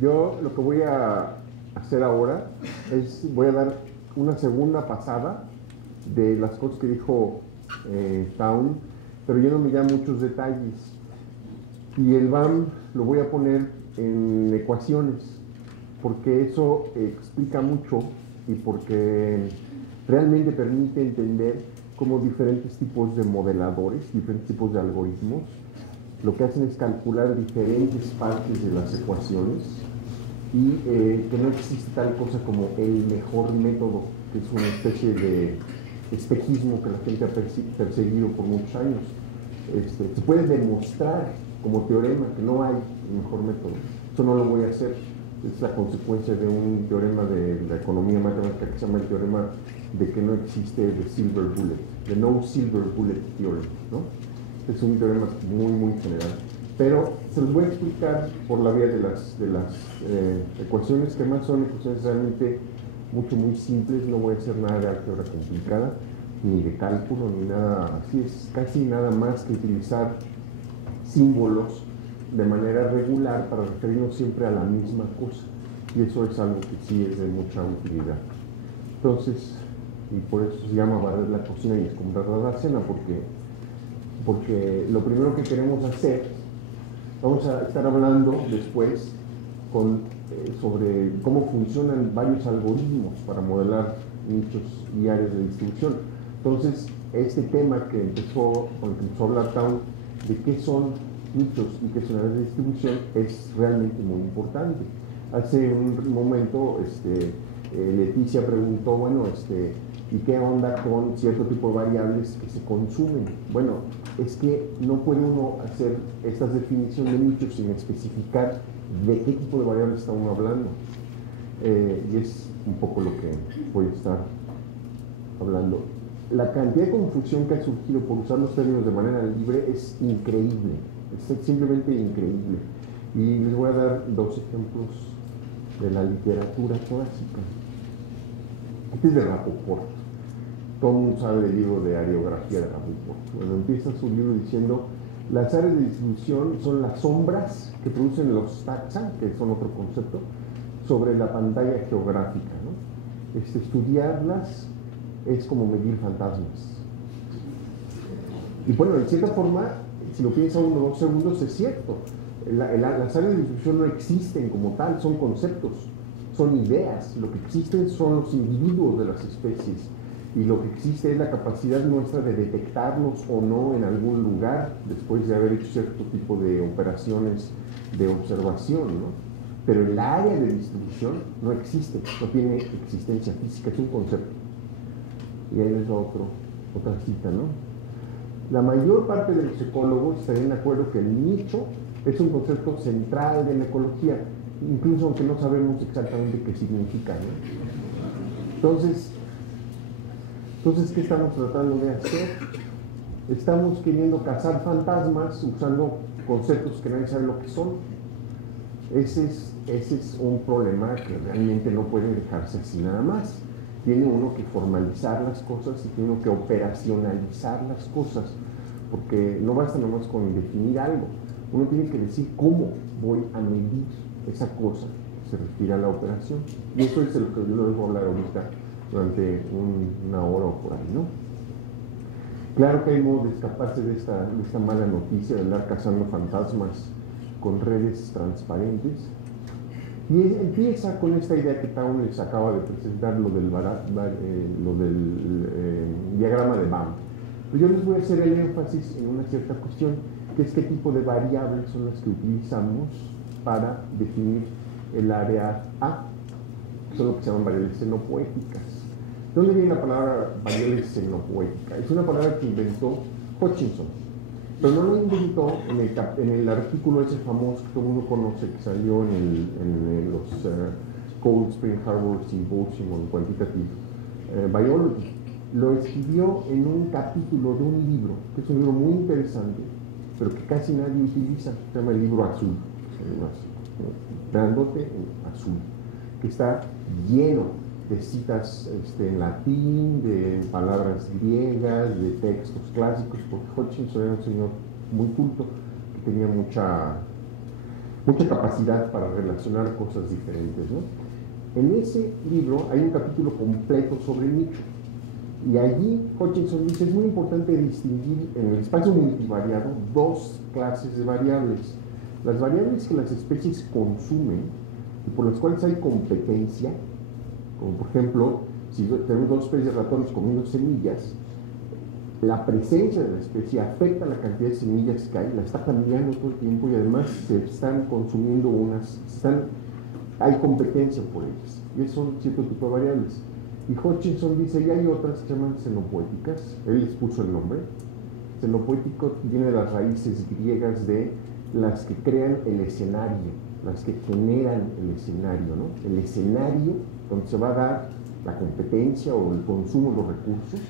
Yo lo que voy a hacer ahora es, voy a dar una segunda pasada de las cosas que dijo Town, pero yo no me da muchos detalles. Y el BAM lo voy a poner en ecuaciones, porque eso explica mucho y porque realmente permite entender cómo diferentes tipos de modeladores, diferentes tipos de algoritmos, lo que hacen es calcular diferentes partes de las ecuaciones y que no existe tal cosa como el mejor método, que es una especie de espejismo que la gente ha perseguido por muchos años. Se puede demostrar como teorema que no hay un mejor método. Eso no lo voy a hacer. Es la consecuencia de un teorema de la economía matemática que se llama el teorema de que no existe the silver bullet, the no silver bullet theorem, ¿no? Es un teorema muy general, pero se los voy a explicar por la vía de las ecuaciones, que además son ecuaciones realmente muy simples. No voy a hacer nada de álgebra complicada, ni de cálculo, ni nada así. Es casi nada más que utilizar símbolos de manera regular para referirnos siempre a la misma cosa, y eso es algo que sí es de mucha utilidad. Entonces, y por eso se llama barrer la cocina y escombrar la cena, porque lo primero que queremos hacer, vamos a estar hablando después sobre cómo funcionan varios algoritmos para modelar nichos y áreas de distribución. Entonces, este tema con el que empezó a hablar Town, de qué son nichos y qué son áreas de distribución, es realmente muy importante. Hace un momento Leticia preguntó, bueno, ¿y qué onda con cierto tipo de variables que se consumen? Bueno, es que no puede uno hacer estas definiciones de nichos sin especificar de qué tipo de variables está uno hablando. Y es un poco lo que voy a estar hablando. La cantidad de confusión que ha surgido por usar los términos de manera libre es increíble, es simplemente increíble. Y les voy a dar dos ejemplos de la literatura clásica. Este es de Rapoport. Todo el mundo sabe del libro de areografía de Rapoport. Bueno, empieza su libro diciendo: las áreas de distribución son las sombras que producen los taxa, que son otro concepto, sobre la pantalla geográfica, ¿no? Estudiarlas es como medir fantasmas. Y bueno, en cierta forma, si lo piensa uno o 2 segundos, es cierto. Las áreas de distribución no existen como tal, son conceptos, son ideas. Lo que existen son los individuos de las especies, y lo que existe es la capacidad nuestra de detectarlos o no en algún lugar después de haber hecho cierto tipo de operaciones de observación, ¿no? Pero el área de distribución no existe, no tiene existencia física, es un concepto. Y ahí les doy otra cita, ¿no? La mayor parte de los ecólogos estarían de acuerdo que el nicho es un concepto central de la ecología, incluso aunque no sabemos exactamente qué significa, ¿no? Entonces, ¿qué estamos tratando de hacer? Estamos queriendo cazar fantasmas usando conceptos que nadie sabe lo que son. Ese es un problema que realmente no puede dejarse así nada más. Tiene uno que formalizar las cosas y tiene uno que operacionalizar las cosas, porque no basta nomás con definir algo. Uno tiene que decir cómo voy a medir esa cosa que se refiere a la operación. Y eso es lo que yo les voy a hablar ahorita durante una hora o por ahí, ¿no? Claro que hay modo de escaparse de esta mala noticia de andar cazando fantasmas con redes transparentes. Y empieza con esta idea que Town les acaba de presentar, lo del diagrama de BAM. Pues yo les voy a hacer el énfasis en una cierta cuestión, que es qué tipo de variables son las que utilizamos para definir el área A. Son lo que se llaman variables xenopoéticas. ¿De dónde viene la palabra variable xenopoética? Es una palabra que inventó Hutchinson, pero no lo inventó en el artículo ese famoso que todo el mundo conoce, que salió en los Cold Spring Harbor Symposium on Quantitative Biology. lo escribió en un capítulo de un libro, que es un libro muy interesante, pero que casi nadie utiliza, se llama el libro azul, grandote azul, que está lleno de citas en latín, de palabras griegas, de textos clásicos, porque Hutchinson era un señor muy culto, que tenía mucha capacidad para relacionar cosas diferentes, ¿no? En ese libro hay un capítulo completo sobre Nietzsche, y allí Hutchinson dice: es muy importante distinguir en el espacio multivariado dos clases de variables. Las variables que las especies consumen y por las cuales hay competencia, como por ejemplo, si tenemos dos especies de ratones comiendo semillas, la presencia de la especie afecta la cantidad de semillas que hay, la está cambiando todo el tiempo, y además se están consumiendo hay competencia por ellas, y esos son cierto tipo de variables. Y Hutchinson dice: y hay otras que se llaman xenopoéticas, él les puso el nombre. Xenopoético viene de las raíces griegas de las que crean el escenario, las que generan el escenario, ¿no? El escenario donde se va a dar la competencia o el consumo de los recursos,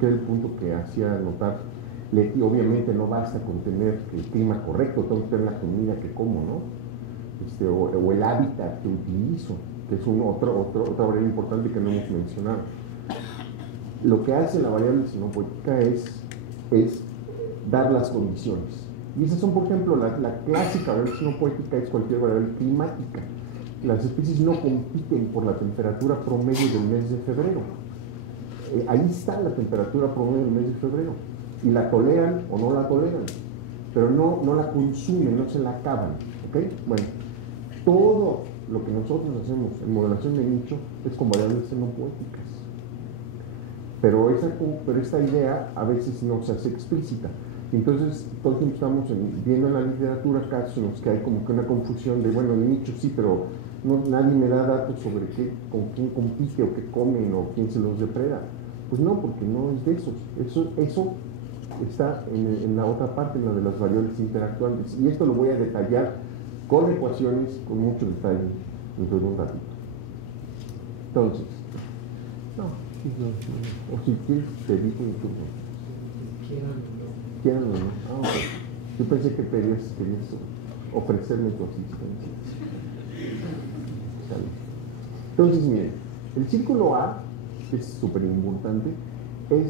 que es el punto que hacía notar Leti. Obviamente no basta con tener el clima correcto, tengo que tener la comida que como, ¿no? O el hábitat que utilizo, que es otra variable importante que no hemos mencionado. Lo que hace la variable xenopoética es dar las condiciones. Y esas son, por ejemplo, la clásica variable xenopoética es cualquier variable climática. Las especies no compiten por la temperatura promedio del mes de febrero. Ahí está la temperatura promedio del mes de febrero. Y la toleran o no la toleran, pero no la consumen, no se la acaban. ¿Okay? Bueno, todo lo que nosotros hacemos en modelación de nicho es con variables xenopoéticas. Pero esta idea a veces no se hace explícita. Entonces, todo el tiempo estamos viendo en la literatura casos en los que hay como que una confusión de, bueno, el nicho sí, pero nadie me da datos sobre con quién compite o qué comen o quién se los depreda. Pues no, porque no es de esos. Eso está en la otra parte, en la de las variables interactuantes. Y esto lo voy a detallar con ecuaciones, con mucho detalle, dentro de un ratito. Entonces, o si quieres, te digo en turno. Quieran o no. Ok. Yo pensé que querías ofrecerme tu asistencia. Entonces, miren, el círculo A, que es súper importante,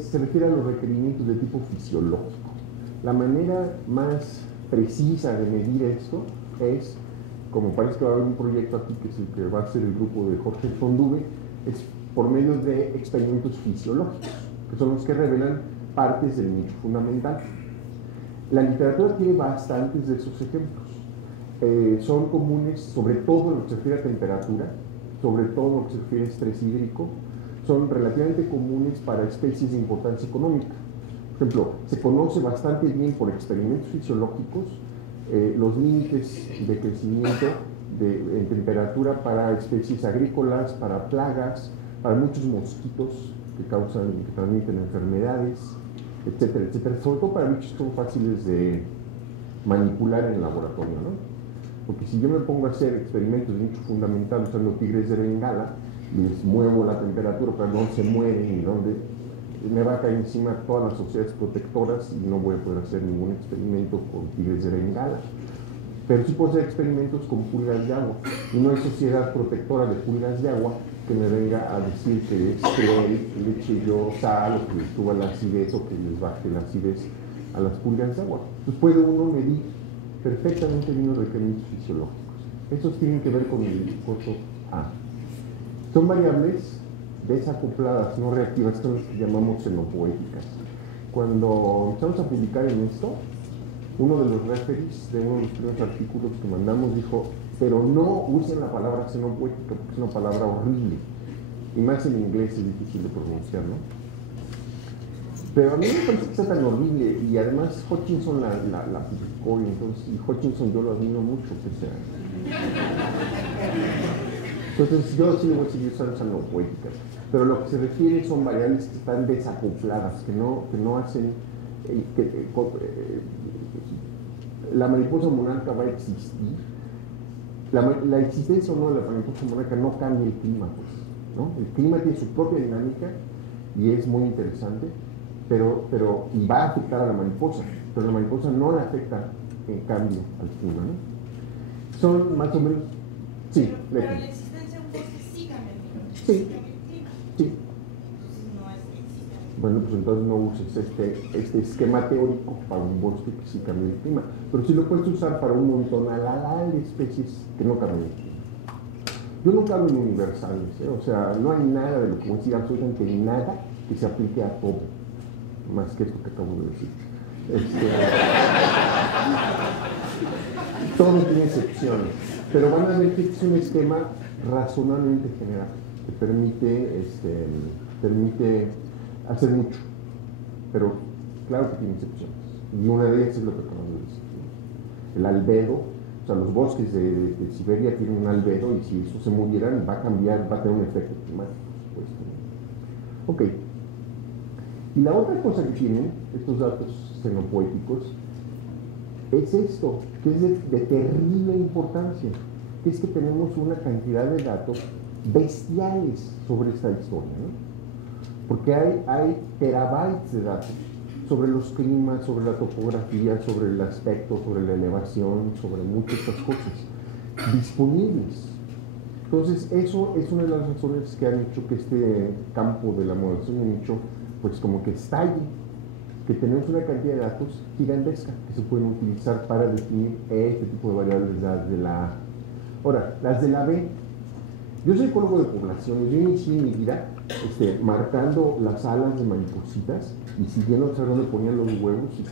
se refiere a los requerimientos de tipo fisiológico. La manera más precisa de medir esto es, como parece que va a haber un proyecto aquí, que es el que va a ser el grupo de Jorge Fonduve, es por medio de experimentos fisiológicos, que son los que revelan partes del nicho fundamental. La literatura tiene bastantes de esos ejemplos. Son comunes, sobre todo en lo que se refiere a temperatura, sobre todo en lo que se refiere a estrés hídrico, son relativamente comunes para especies de importancia económica. Por ejemplo, se conoce bastante bien por experimentos fisiológicos los límites de crecimiento en temperatura para especies agrícolas, para plagas, para muchos mosquitos que transmiten enfermedades, etcétera, etcétera. Sobre todo para bichos que son fáciles de manipular en el laboratorio, ¿no? Porque si yo me pongo a hacer experimentos de nicho fundamental usando tigres de Bengala, les muevo la temperatura para no se mueren y donde me va a caer encima todas las sociedades protectoras y no voy a poder hacer ningún experimento con tigres de Bengala. Pero sí puedo hacer experimentos con pulgas de agua, y no hay sociedad protectora de pulgas de agua que me venga a decir que es cruel, que le eche yo sal o que les suba la acidez o que les baje la acidez a las pulgas de agua. Entonces puede uno medir perfectamente bien los requerimientos fisiológicos. Estos tienen que ver con el corto A. Son variables desacopladas, no reactivas, son las que llamamos xenopoéticas. Cuando empezamos a publicar en esto, uno de los referees de uno de los primeros artículos que mandamos dijo: pero no usen la palabra xenopoética porque es una palabra horrible, y más en inglés es difícil de pronunciar, ¿no? Pero a mí me parece que sea tan horrible, y además Hutchinson la publicó, y Hutchinson yo lo admiro mucho que sea. Entonces yo sí le voy a seguir usando xenopoéticas, pero lo que se refiere son variables que están desacopladas, que no hacen la mariposa monarca va a existir. La existencia o no de la mariposa monarca no cambia el clima, pues, ¿no? El clima tiene su propia dinámica y es muy interesante, y va a afectar a la mariposa, pero la mariposa no le afecta en cambio al clima, ¿no? Son más o menos, sí, pero la existencia de un bosque sí cambia el clima. Sí, sí. Entonces no es que exista. Bueno, pues entonces no uses este esquema teórico para un bosque que sí cambia el clima, pero sí lo puedes usar para un montón de especies que no cambian el clima. Yo nunca hablo en universales, o sea, no hay nada de lo que voy a decir, absolutamente nada que se aplique a todo, más que esto que acabo de decir. Todo tiene excepciones, pero van a ver que es un esquema razonablemente general que permite hacer mucho, pero claro que tiene excepciones, y una de ellas es lo que acabamos de decir, ¿no? El albedo, o sea, los bosques de Siberia tienen un albedo, y si eso se movieran va a cambiar, va a tener un efecto climático, por supuesto. Ok. Y la otra cosa que tienen estos datos xenopoéticos es esto, que es de terrible importancia, que es que tenemos una cantidad de datos bestiales sobre esta historia, ¿no? Porque hay terabytes de datos sobre los climas, sobre la topografía, sobre el aspecto, sobre la elevación, sobre muchas otras cosas disponibles. Entonces, eso es una de las razones que han hecho que este campo de la modelación de nicho, pues como que estalle, que tenemos una cantidad de datos gigantesca que se pueden utilizar para definir este tipo de variables, las de la A. Ahora, las de la B. Yo soy ecólogo de poblaciones, yo inicié mi vida marcando las alas de maripositas y siguiendo dónde ponían los huevos y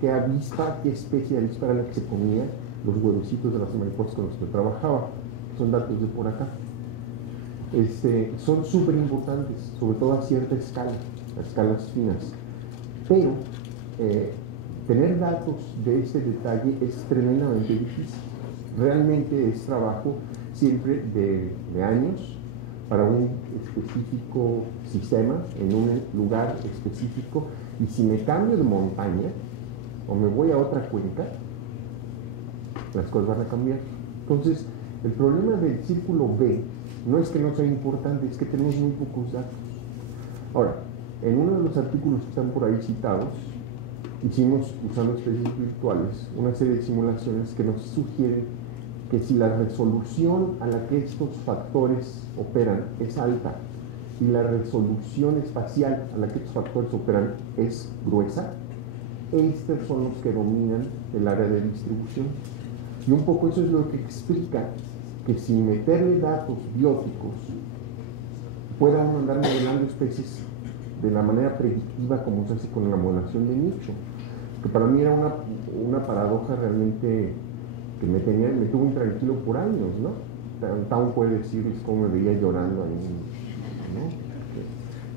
qué avispa, qué especie de avispa era la que se comía los huevecitos de las mariposas con los que trabajaba. Son datos de por acá. Son súper importantes, sobre todo a cierta escala, a escalas finas. Pero tener datos de este detalle es tremendamente difícil. Realmente es trabajo siempre de años para un específico sistema, en un lugar específico, y si me cambio de montaña o me voy a otra cuenca, las cosas van a cambiar. Entonces, el problema del círculo B no es que no sea importante, es que tenemos muy pocos datos. Ahora, en uno de los artículos que están por ahí citados, hicimos, usando especies virtuales, una serie de simulaciones que nos sugieren que si la resolución a la que estos factores operan es alta y la resolución espacial a la que estos factores operan es gruesa, estos son los que dominan el área de distribución. Y un poco eso es lo que explica que sin meterle datos bióticos pueda uno andar modelando especies de la manera predictiva como se hace con la modelación de nicho, que para mí era una paradoja realmente que me tuvo intranquilo por años, ¿no? Tan puede decirles cómo me veía llorando ahí,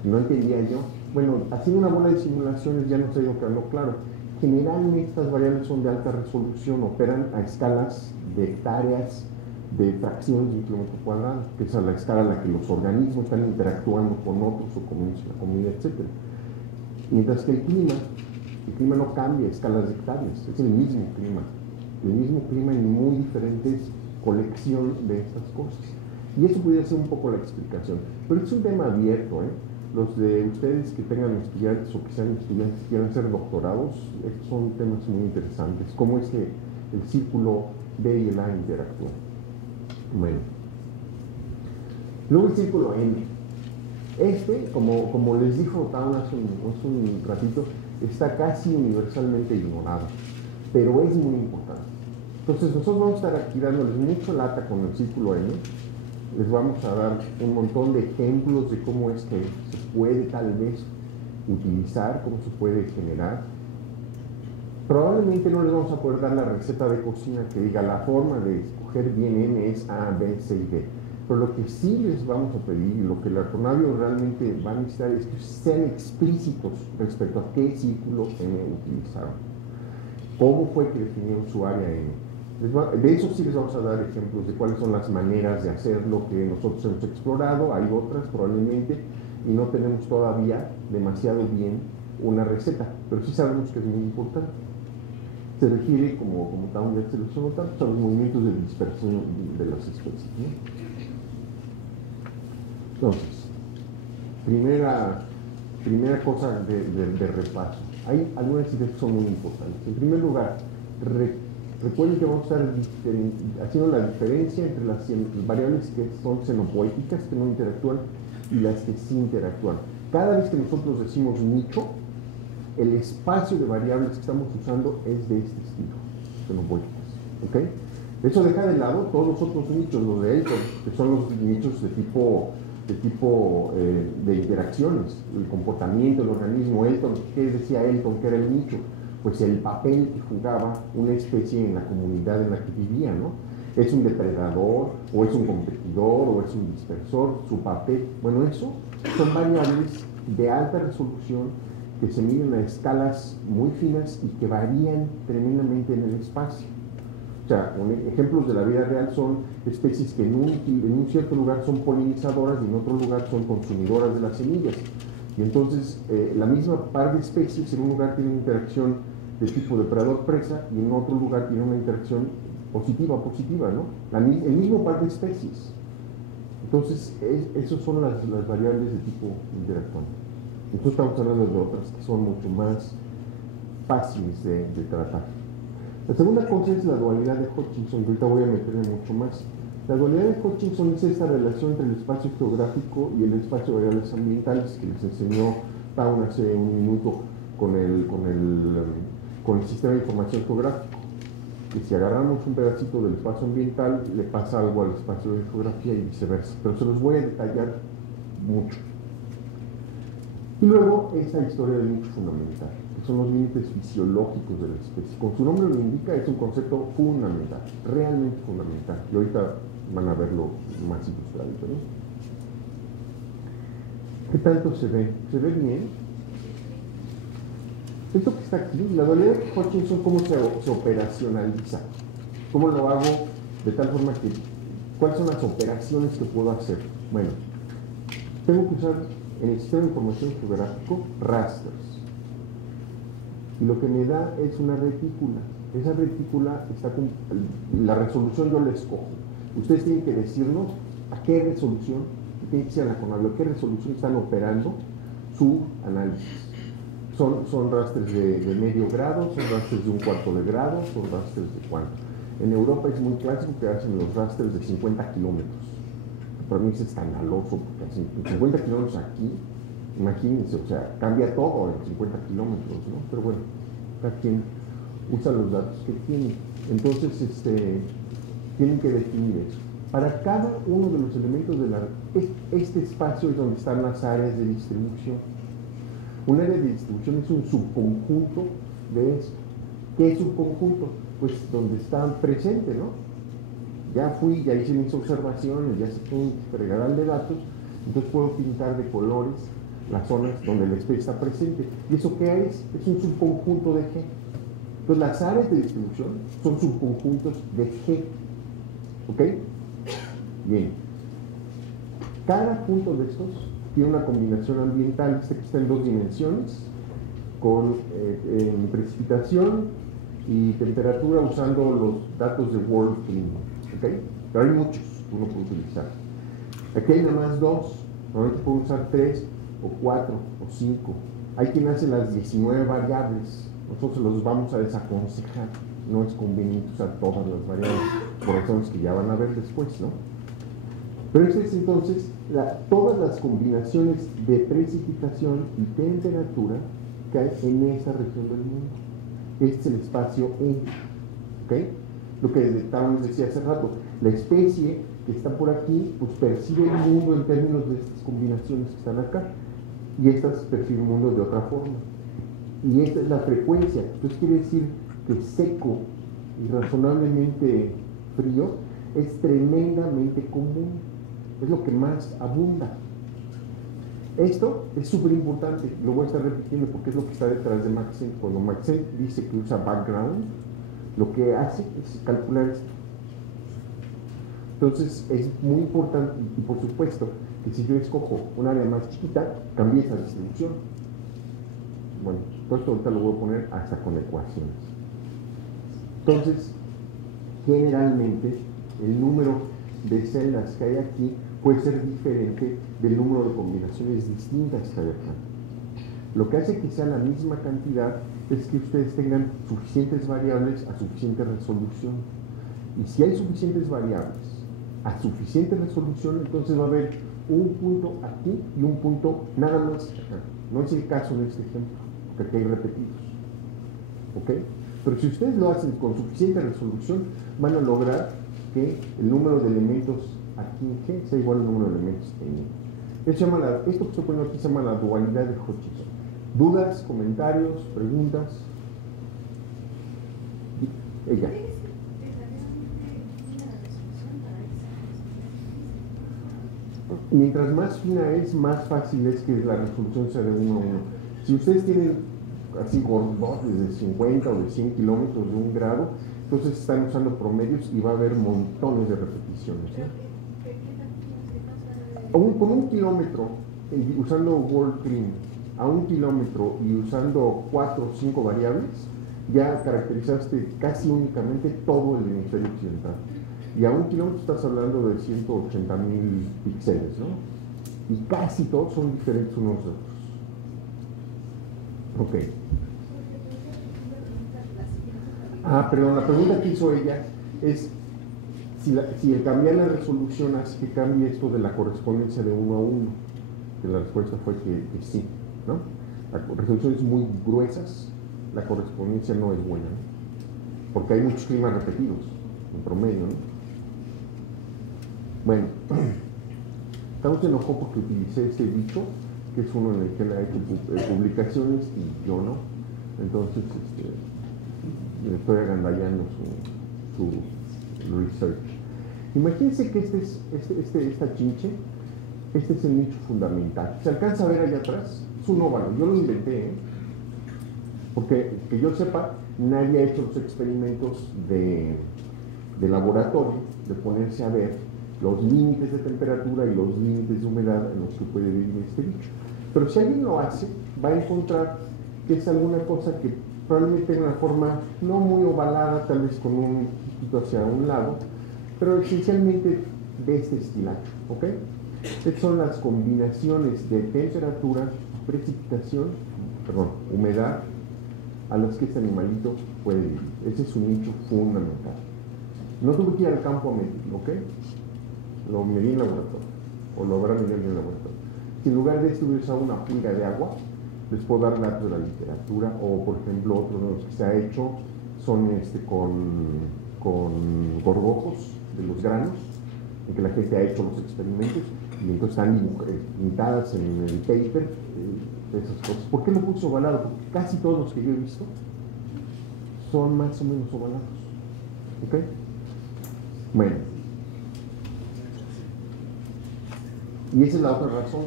¿no? No entendía yo. Bueno, haciendo una bola de simulaciones ya nos ha ido quedando claro. Generalmente estas variables son de alta resolución, operan a escalas de hectáreas, de fracciones de un kilómetro cuadrado, que es a la escala a la que los organismos están interactuando con otros o con la comida, etc. Mientras que el clima no cambia a escalas de hectáreas, es el mismo clima en muy diferentes colección de estas cosas. Y eso podría ser un poco la explicación. Pero es un tema abierto, ¿eh? Los de ustedes que tengan estudiantes o que sean estudiantes que quieran hacer doctorados, estos son temas muy interesantes. ¿Cómo es que el círculo B y el A interactúan? Bueno. Luego el círculo M. Como les dijo Town hace un ratito, está casi universalmente ignorado, pero es muy importante. Entonces nosotros vamos a estar aquí dándoles mucho lata con el círculo M. Les vamos a dar un montón de ejemplos de cómo es que se puede tal vez utilizar, cómo se puede generar. Probablemente no les vamos a poder dar la receta de cocina que diga la forma de escoger bien M es A, B, C y D. Pero lo que sí les vamos a pedir y lo que el Arconavio realmente va a necesitar es que sean explícitos respecto a qué círculo M utilizaron. ¿Cómo fue que definieron su área M? De eso sí les vamos a dar ejemplos de cuáles son las maneras de hacerlo que nosotros hemos explorado. Hay otras probablemente y no tenemos todavía demasiado bien una receta, pero sí sabemos que es muy importante. Se refiere, como Town ya se los nota, a los movimientos de dispersión de las especies, ¿no? Entonces, primera primera cosa de repaso. Hay algunas ideas que son muy importantes. En primer lugar, recuerden que vamos a estar haciendo la diferencia entre las variables que son xenopoéticas, que no interactúan, y las que sí interactúan. Cada vez que nosotros decimos nicho, el espacio de variables que estamos usando es de este estilo, xenopoéticas. ¿Okay? Eso deja de lado todos los otros nichos, los de Elton, que son los nichos de tipo de interacciones, el comportamiento del organismo. Elton, ¿qué decía Elton que era el nicho? Pues el papel que jugaba una especie en la comunidad en la que vivía, ¿no? ¿Es un depredador, o es un competidor, o es un dispersor? Su papel, bueno, eso son variables de alta resolución que se miden a escalas muy finas y que varían tremendamente en el espacio. O sea, ejemplos de la vida real son especies que en un cierto lugar son polinizadoras y en otro lugar son consumidoras de las semillas. Y entonces la misma par de especies en un lugar tiene una interacción de tipo depredador-presa y en otro lugar tiene una interacción positiva, ¿no? El mismo par de especies. Entonces, esas son las variables de tipo interactuante. Entonces estamos hablando de otras que son mucho más fáciles de tratar. La segunda cosa es la dualidad de Hutchinson, que ahorita voy a meterme mucho más. La dualidad de Hutchinson es esta relación entre el espacio geográfico y el espacio de variables ambientales que les enseñó Paun hace un minuto con el sistema de información geográfico. Que si agarramos un pedacito del espacio ambiental, le pasa algo al espacio de geografía y viceversa. Pero se los voy a detallar mucho. Y luego esa historia del nicho fundamental, que son los límites fisiológicos de la especie. Como su nombre lo indica, es un concepto fundamental, realmente fundamental. Y ahorita van a verlo más ilustrado, ¿no? ¿Qué tanto se ve? ¿Se ve bien? Esto que está aquí, la dualidad de Hutchinson, ¿cómo se operacionaliza? ¿Cómo lo hago de tal forma que, cuáles son las operaciones que puedo hacer? Bueno, tengo que usar en el sistema de información geográfico rasters. Y lo que me da es una retícula. Esa retícula está con la resolución, yo la escojo. Ustedes tienen que decirnos a qué resolución, tienen que decir a la Conavio, a qué resolución están operando su análisis. Son rasters de medio grado, son rasters de un cuarto de grado, son rasters de cuánto. En Europa es muy clásico que hacen los rasters de 50 kilómetros. Para mí es escandaloso, porque 50 kilómetros aquí, imagínense, o sea, cambia todo en 50 kilómetros, ¿no? Pero bueno, cada quien usa los datos que tiene. Entonces, tienen que definir eso. Para cada uno de los elementos de este espacio es donde están las áreas de distribución. Un área de distribución es un subconjunto de esto. ¿Qué es subconjunto? Pues donde están presentes, ¿no? Ya fui, ya hice mis observaciones, ya sé un fregadal de datos, entonces puedo pintar de colores las zonas donde la especie está presente. ¿Y eso qué es? Es un subconjunto de G. Entonces las áreas de distribución son subconjuntos de G. ¿Ok? Bien. Cada punto de estos tiene una combinación ambiental, que está en 2 dimensiones, con precipitación y temperatura usando los datos de WorldClim. ¿Okay? Pero hay muchos que uno puede utilizar. Aquí hay nada más 2, normalmente puedo usar 3 o 4 o 5. Hay quien hace las 19 variables, nosotros los vamos a desaconsejar, no es conveniente usar todas las variables, por razones que ya van a ver después, ¿no? Pero este es entonces todas las combinaciones de precipitación y temperatura que hay en esa región del mundo. Este es el espacio E, ¿ok? Lo que les decía hace rato, la especie que está por aquí, pues percibe el mundo en términos de estas combinaciones que están acá, y estas perciben el mundo de otra forma. Y esta es la frecuencia. Entonces quiere decir que seco y razonablemente frío es tremendamente común, es lo que más abunda. Esto es súper importante, lo voy a estar repitiendo porque es lo que está detrás de Maxent. Cuando Maxent dice que usa background, lo que hace es calcular esto. Entonces es muy importante, y por supuesto que si yo escojo un área más chiquita, cambie esa distribución. Bueno, todo esto ahorita lo voy a poner hasta con ecuaciones. Entonces, generalmente el número de celdas que hay aquí puede ser diferente del número de combinaciones distintas que hay acá. Lo que hace que sea la misma cantidad es que ustedes tengan suficientes variables a suficiente resolución. Y si hay suficientes variables a suficiente resolución, entonces va a haber un punto aquí y un punto nada más acá. No es el caso en este ejemplo, porque aquí hay repetidos. ¿Ok? Pero si ustedes lo hacen con suficiente resolución, van a lograr que el número de elementos aquí en G sea igual al número de elementos en Y. Esto que estoy poniendo aquí se llama la dualidad de Hutchinson. ¿Dudas, comentarios, preguntas? Ella. Mientras más fina es, más fácil es que la resolución sea de 1 a 1. Si ustedes tienen así gordotes de 50 o de 100 kilómetros de 1 grado, entonces están usando promedios y va a haber montones de repeticiones, ¿no? Con 1 kilómetro, usando World Clean, a 1 kilómetro y usando 4 o 5 variables, ya caracterizaste casi únicamente todo el hemisferio occidental. Y a 1 kilómetro estás hablando de 180,000 píxeles, ¿no? Y casi todos son diferentes unos de otros. Ok. Perdón, la pregunta que hizo ella es si el cambiar la resolución hace que cambie esto de la correspondencia de 1 a 1. Que la respuesta fue que sí, ¿no? Las resoluciones muy gruesas, la correspondencia no es buena, ¿no? Porque hay muchos climas repetidos, en promedio, ¿no? Bueno, Tao se enojó porque utilicé este dicho, que es uno en el que él ha hecho publicaciones y yo no. Entonces, le estoy agandallando su research. Imagínense que esta chinche, este es el nicho fundamental. ¿Se alcanza a ver allá atrás? Es un óvalo, yo lo inventé, porque que yo sepa, nadie ha hecho los experimentos de laboratorio, de ponerse a ver los límites de temperatura y los límites de humedad en los que puede vivir este bicho. Pero si alguien lo hace, va a encontrar que es alguna cosa que probablemente tenga una forma no muy ovalada, tal vez con un poquito hacia un lado, pero esencialmente de este estilacho, ¿ok? Estas son las combinaciones de temperatura, precipitación, humedad, a las que este animalito puede vivir. Ese es un nicho fundamental. No tuve que ir al campo a medirlo, ¿ok? Lo medí en laboratorio, o lo habrá medido en el laboratorio. Si en lugar de esto hubiera usado una pulga de agua, les puedo dar datos de la literatura, o por ejemplo, otro de los que se ha hecho son con gorgojos de los granos, en que la gente ha hecho los experimentos, y entonces están pintadas en el paper, esas cosas. ¿Por qué lo puse ovalado? Porque casi todos los que yo he visto son más o menos ovalados. ¿Ok? Bueno. Y esa es la otra razón,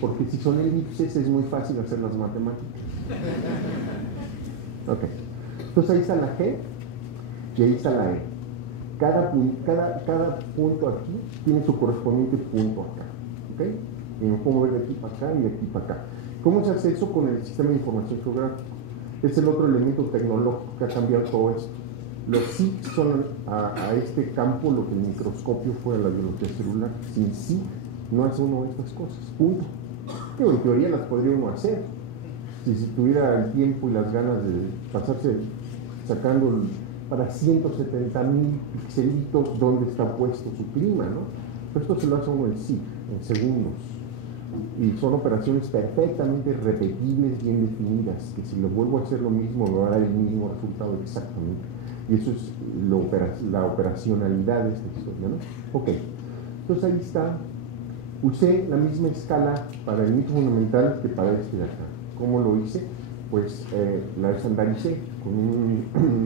porque si son elipses es muy fácil hacer las matemáticas. Ok. Entonces ahí está la G y ahí está la E. Cada punto aquí tiene su correspondiente punto acá. ¿Ok? Y me puedo mover de aquí para acá y de aquí para acá. ¿Cómo se hace eso con el sistema de información geográfica? Es el otro elemento tecnológico que ha cambiado todo esto. Los SIG son a este campo lo que el microscopio fue a la biología celular. Sin SIG no hace uno de estas cosas, punto. Pero en teoría las podría uno hacer. Si tuviera el tiempo y las ganas de pasarse sacando para 170,000 pixelitos donde está puesto su clima, ¿no? Pero esto se lo hace uno en SIG, en segundos. Y son operaciones perfectamente repetibles, bien definidas, que si lo vuelvo a hacer lo mismo, me va a dar el mismo resultado exactamente. Y eso es la operacionalidad de esta historia, ¿no? Ok, entonces ahí está. Usé la misma escala para el nicho fundamental que para este de acá. ¿Cómo lo hice? Pues la estandaricé con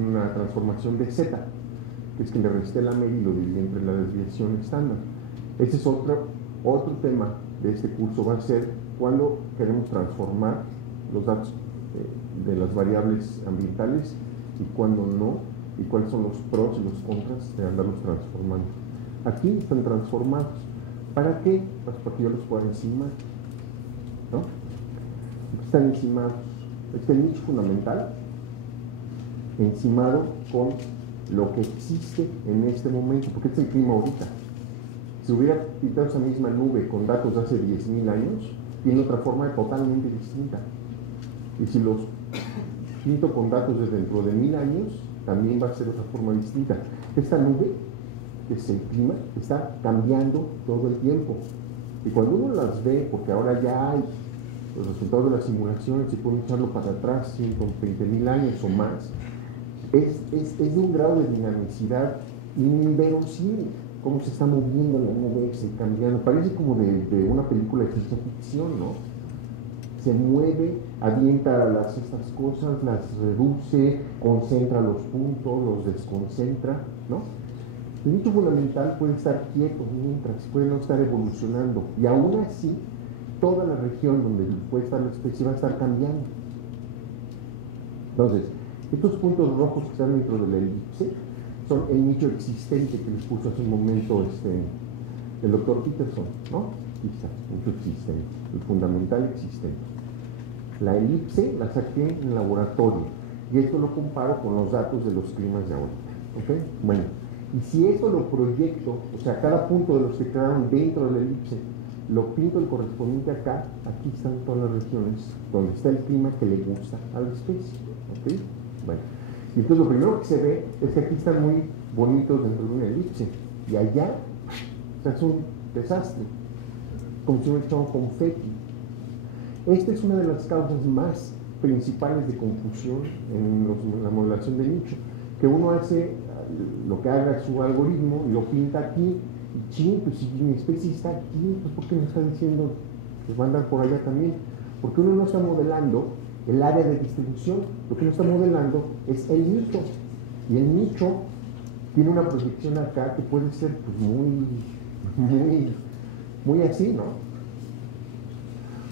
una transformación de Z, que es que le resté la media y lo dividí entre la desviación estándar. Ese es otro tema de este curso, va a ser cuando queremos transformar los datos de las variables ambientales y cuando no, y cuáles son los pros y los contras de andarlos transformando. Aquí están transformados. ¿Para qué? Pues porque yo los pueda encimar, ¿no? Aquí están encimados. Este es el nicho fundamental, encimado con lo que existe en este momento, porque este es el clima ahorita. Si hubiera pintado esa misma nube con datos de hace 10,000 años, tiene otra forma totalmente distinta. Y si los pinto con datos de dentro de 1000 años, también va a ser de otra forma distinta. Esta nube, que es el clima, está cambiando todo el tiempo. Y cuando uno las ve, porque ahora ya hay los resultados de las simulaciones, se pueden echarlo para atrás 120.000 años o más, es de un grado de dinamicidad inverosímil, cómo se está moviendo la nube, se cambiando, parece como de una película de ciencia ficción, ¿no? Se mueve, avienta estas cosas, las reduce, concentra los puntos, los desconcentra, ¿no? El nicho fundamental puede estar quieto mientras, puede no estar evolucionando, y aún así, toda la región donde puede estar la especie va a estar cambiando. Entonces, estos puntos rojos que están dentro de la elipse son el nicho existente que les puso hace un momento el doctor Peterson, ¿no? Aquí está, nicho existente, el fundamental existente. La elipse la saqué en el laboratorio, y esto lo comparo con los datos de los climas de ahorita, ¿ok? Bueno, y si esto lo proyecto, o sea, cada punto de los que quedaron dentro de la elipse, lo pinto el correspondiente acá, aquí están todas las regiones donde está el clima que le gusta a la especie, ¿ok? Bueno, y entonces lo primero que se ve es que aquí están muy bonitos dentro de una elipse, y allá, o sea, es un desastre, como si hubiera echado confeti. Esta es una de las causas más principales de confusión en la modelación de nicho, que uno hace lo que haga su algoritmo y lo pinta aquí, y ching, pues si mi especie está aquí, pues ¿por qué me está diciendo que va a andar por allá también? Porque uno no está modelando el área de distribución, lo que uno está modelando es el nicho, y el nicho tiene una proyección acá que puede ser pues muy así, ¿no?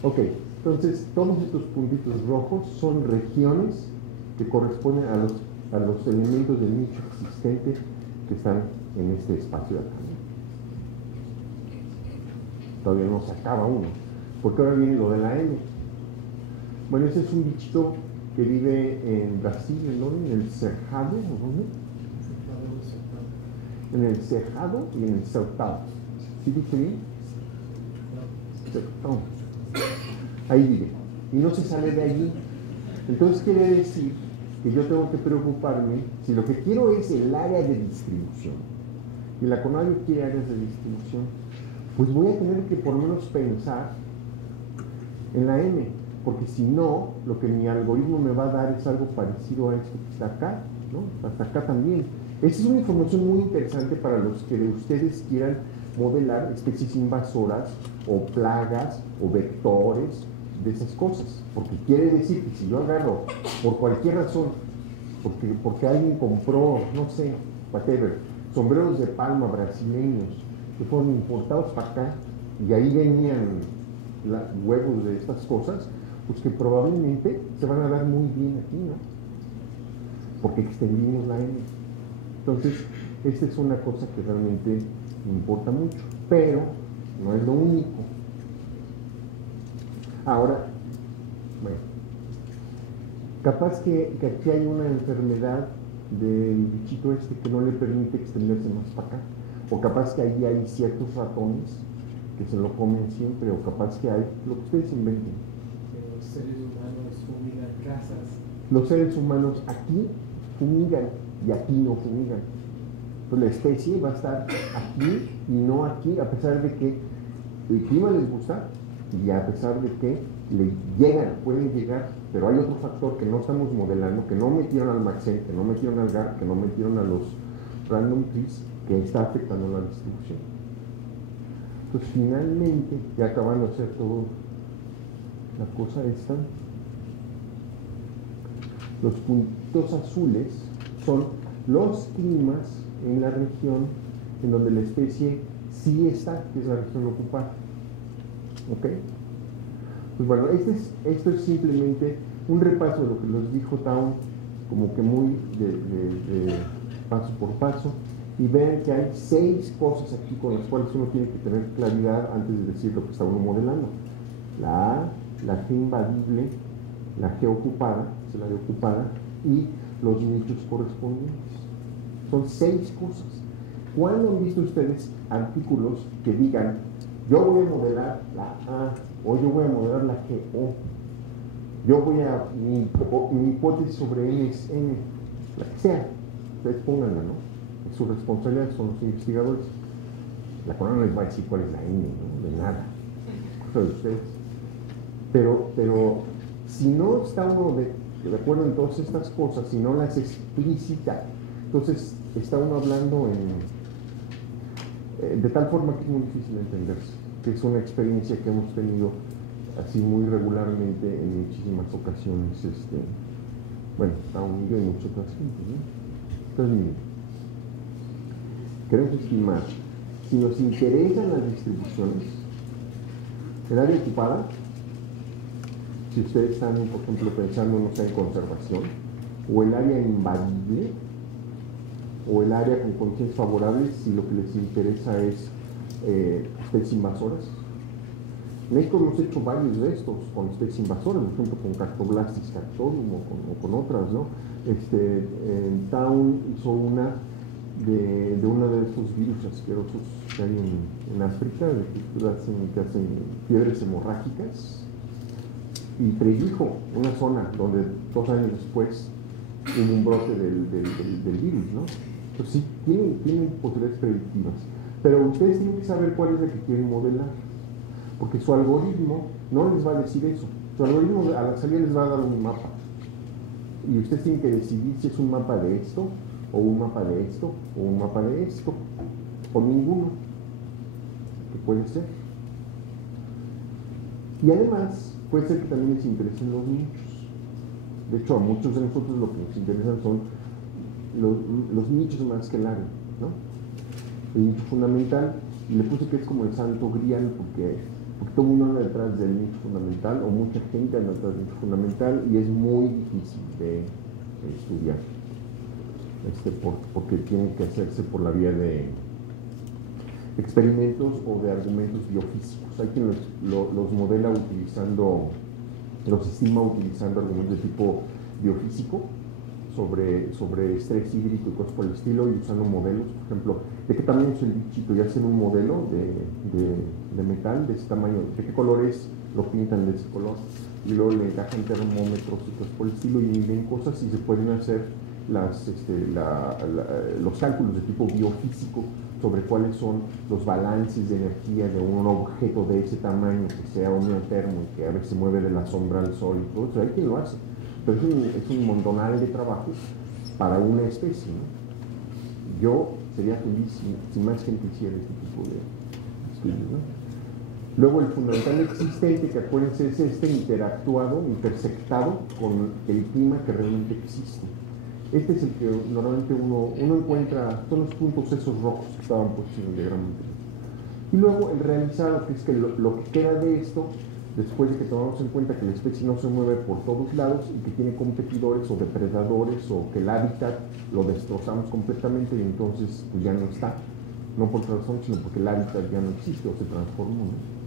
Ok, entonces todos estos puntitos rojos son regiones que corresponden a los elementos del nicho existente que están en este espacio de acá. Todavía no se acaba uno, porque ahora viene lo de la M. Bueno, ese es un bichito que vive en Brasil, ¿no? En el Cerrado, ¿no? En el Cerrado y en el Sertão. ¿Sí dije bien? Sertão. Ahí vive. Y no se sale de allí. Entonces quiere decir que yo tengo que preocuparme si lo que quiero es el área de distribución. Y la CONAVIO quiere áreas de distribución. Pues voy a tener que por lo menos pensar en la M, porque si no, lo que mi algoritmo me va a dar es algo parecido a esto que está acá, ¿no? Hasta acá también. Esta es una información muy interesante para los que de ustedes quieran modelar especies invasoras o plagas o vectores de esas cosas, porque quiere decir que si yo agarro por cualquier razón, porque alguien compró, no sé, whatever, sombreros de palma brasileños que fueron importados para acá y ahí venían huevos de estas cosas, pues que probablemente se van a dar muy bien aquí, ¿no? Porque extendimos la M. Entonces, esta es una cosa que realmente importa mucho, pero no es lo único. Ahora, bueno, capaz que aquí hay una enfermedad del bichito este que no le permite extenderse más para acá, o capaz que ahí hay ciertos ratones que se lo comen siempre, o capaz que hay lo que ustedes inventen. Los seres humanos fumigan casas. Los seres humanos aquí fumigan y aquí no fumigan. Entonces la especie va a estar aquí y no aquí, a pesar de que el clima les gusta y a pesar de que pueden llegar, pero hay otro factor que no estamos modelando, que no metieron al Maxent, que no metieron al GAR, que no metieron a los random trees, que está afectando la distribución. Entonces finalmente, ya acabando de hacer todo la cosa esta, los puntitos azules son los climas en la región en donde la especie sí está, que es la región ocupada. ¿Ok? Pues bueno, esto es simplemente un repaso de lo que les dijo Town, como que muy de paso por paso, y vean que hay 6 cosas aquí con las cuales uno tiene que tener claridad antes de decir lo que está uno modelando. La A, la G invadible, la G ocupada, es el área ocupada, y los nichos correspondientes. Son 6 cosas. ¿Cuándo han visto ustedes artículos que digan, yo voy a modelar la A, o yo voy a modelar la GO? Yo voy a, mi hipótesis sobre N es N, la que sea, ustedes pónganla, ¿no? Es su responsabilidad, son los investigadores. La corona les va a decir cuál es la N, ¿no? De nada, cosa de ustedes. Pero si no está uno de acuerdo en todas estas cosas, si no las explicita, entonces está uno hablando de tal forma que es muy difícil entenderse, que es una experiencia que hemos tenido así muy regularmente en muchísimas ocasiones, bueno, aún yo y muchas otras gentes, ¿no? Entonces, miren, queremos estimar si nos interesan las distribuciones, el área ocupada, si ustedes están, por ejemplo, pensando, no sé, en conservación, o el área invadible, o el área con condiciones favorables, si lo que les interesa es especies invasoras. En México hemos hecho varios de estos con especies invasoras, por ejemplo, con Cactoblastis cactorium o con otras, ¿no? Town hizo una de uno de esos virus asquerosos que hay en África, que hacen fiebres hemorrágicas, y predijo una zona donde 2 años después hubo un brote del virus, ¿no? Entonces sí, tienen posibilidades predictivas, pero ustedes tienen que saber cuál es la que quieren modelar, porque su algoritmo no les va a decir eso. Su algoritmo a la salida les va a dar un mapa, y ustedes tienen que decidir si es un mapa de esto, o un mapa de esto, o un mapa de esto, o ninguno, que puede ser. Y además, puede ser que también les interesen los nichos. De hecho, a muchos de nosotros lo que nos interesan son los nichos más que el área, ¿no? El nicho fundamental, y le puse que es como el santo grial, porque todo el mundo anda detrás del nicho fundamental, o mucha gente anda detrás del nicho fundamental, y es muy difícil de estudiar, porque tiene que hacerse por la vía de experimentos o de argumentos biofísicos. Hay quien los modela utilizando, los estima utilizando argumentos de tipo biofísico sobre estrés hídrico y cosas por el estilo, y usando modelos, por ejemplo, de qué tamaño es el bichito, y hacen un modelo de metal de ese tamaño, de qué color es, lo pintan de ese color, y luego le encajan termómetros y cosas por el estilo, y miden cosas, y se pueden hacer los cálculos de tipo biofísico sobre cuáles son los balances de energía de un objeto de ese tamaño, que sea homeotermo y que a veces se mueve de la sombra al sol y todo eso. Hay quien lo hace, pero es un montonal de trabajo para una especie, ¿no? Yo sería feliz si más gente hiciera este tipo de estudios, ¿no? Luego el fundamental existente, que acuérdense, es interactuado, intersectado con el clima que realmente existe. Este es el que normalmente uno encuentra, son los puntos esos rojos que estaban puestos en el diagrama anterior. Y luego el realizado, que es que lo que queda de esto, después de que tomamos en cuenta que la especie no se mueve por todos lados y que tiene competidores o depredadores, o que el hábitat lo destrozamos completamente y entonces pues ya no está, no por otra razón, sino porque el hábitat ya no existe o se transformó, ¿no?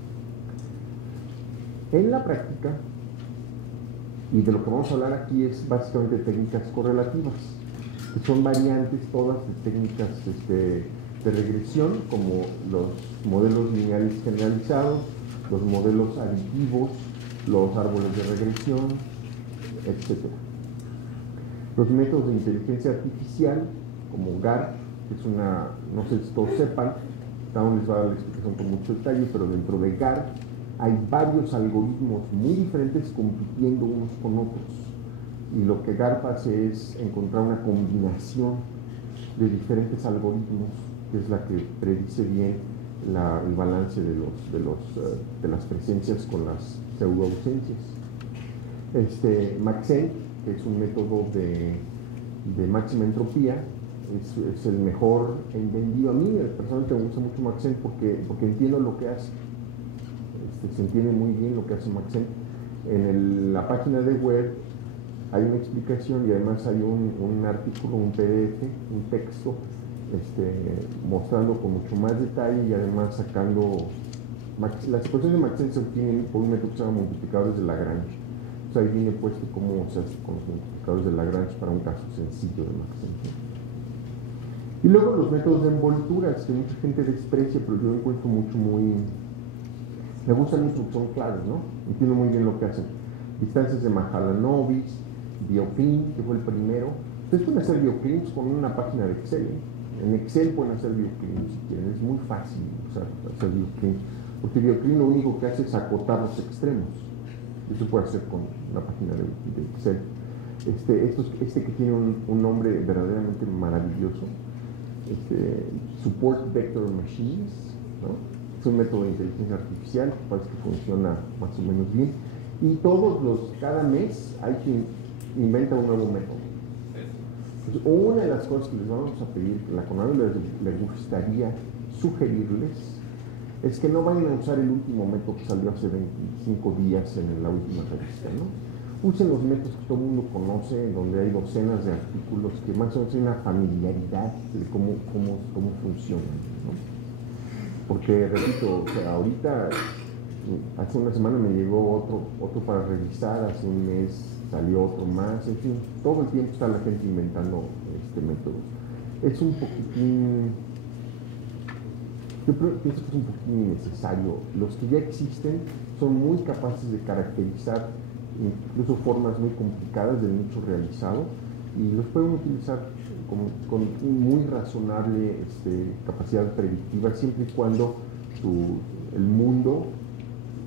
En la práctica, y de lo que vamos a hablar aquí es básicamente de técnicas correlativas, que son variantes todas de técnicas de regresión, como los modelos lineales generalizados, los modelos aditivos, los árboles de regresión, etc. Los métodos de inteligencia artificial, como GAR, que es una, no sé si todos sepan, aún les va a dar la explicación con mucho detalle, pero dentro de GAR hay varios algoritmos muy diferentes compitiendo unos con otros, y lo que GARP hace es encontrar una combinación de diferentes algoritmos, que es la que predice bien el balance de las presencias con las pseudoausencias. Maxent, que es un método de máxima entropía, es el mejor entendido. A mí personalmente me gusta mucho Maxent porque entiendo lo que hace. Se entiende muy bien lo que hace Maxent. En la página de web hay una explicación, y además hay un artículo, un PDF, un texto, mostrando con mucho más detalle, y además sacando las ecuaciones de Maxent se obtienen por un método que se llama multiplicadores de Lagrange. Entonces ahí viene puesto cómo se hace con los multiplicadores de Lagrange para un caso sencillo de Maxent. Y luego los métodos de envolturas, que mucha gente desprecia, pero yo encuentro me gustan mucho, son claros, ¿no? Entiendo muy bien lo que hacen. distancias de Mahalanobis, bioclin, que fue el primero. Ustedes pueden hacer bioclins con una página de Excel. En Excel pueden hacer bioclins si quieren, es muy fácil hacer bioclins, porque bioclin lo único que hace es acotar los extremos. Eso se puede hacer con una página de Excel. Este que tiene un nombre verdaderamente maravilloso, Support Vector Machines, ¿no? Es un método de inteligencia artificial que parece que funciona más o menos bien. Y cada mes hay quien inventa un nuevo método. Entonces, una de las cosas que les vamos a pedir, que la CONAVE les gustaría sugerirles, es que no vayan a usar el último método que salió hace 25 días en la última revista, ¿no? Usen los métodos que todo el mundo conoce, en donde hay docenas de artículos que más o menos tienen una familiaridad de cómo funcionan, ¿no? Porque, repito, o sea, ahorita, hace una semana me llegó otro para revisar, hace un mes salió otro más, en fin, todo el tiempo está la gente inventando métodos. Es un poquitín, yo pienso que es un poquitín innecesario. Los que ya existen son muy capaces de caracterizar incluso formas muy complicadas del nicho realizado y los pueden utilizar con muy razonable capacidad predictiva, siempre y cuando el mundo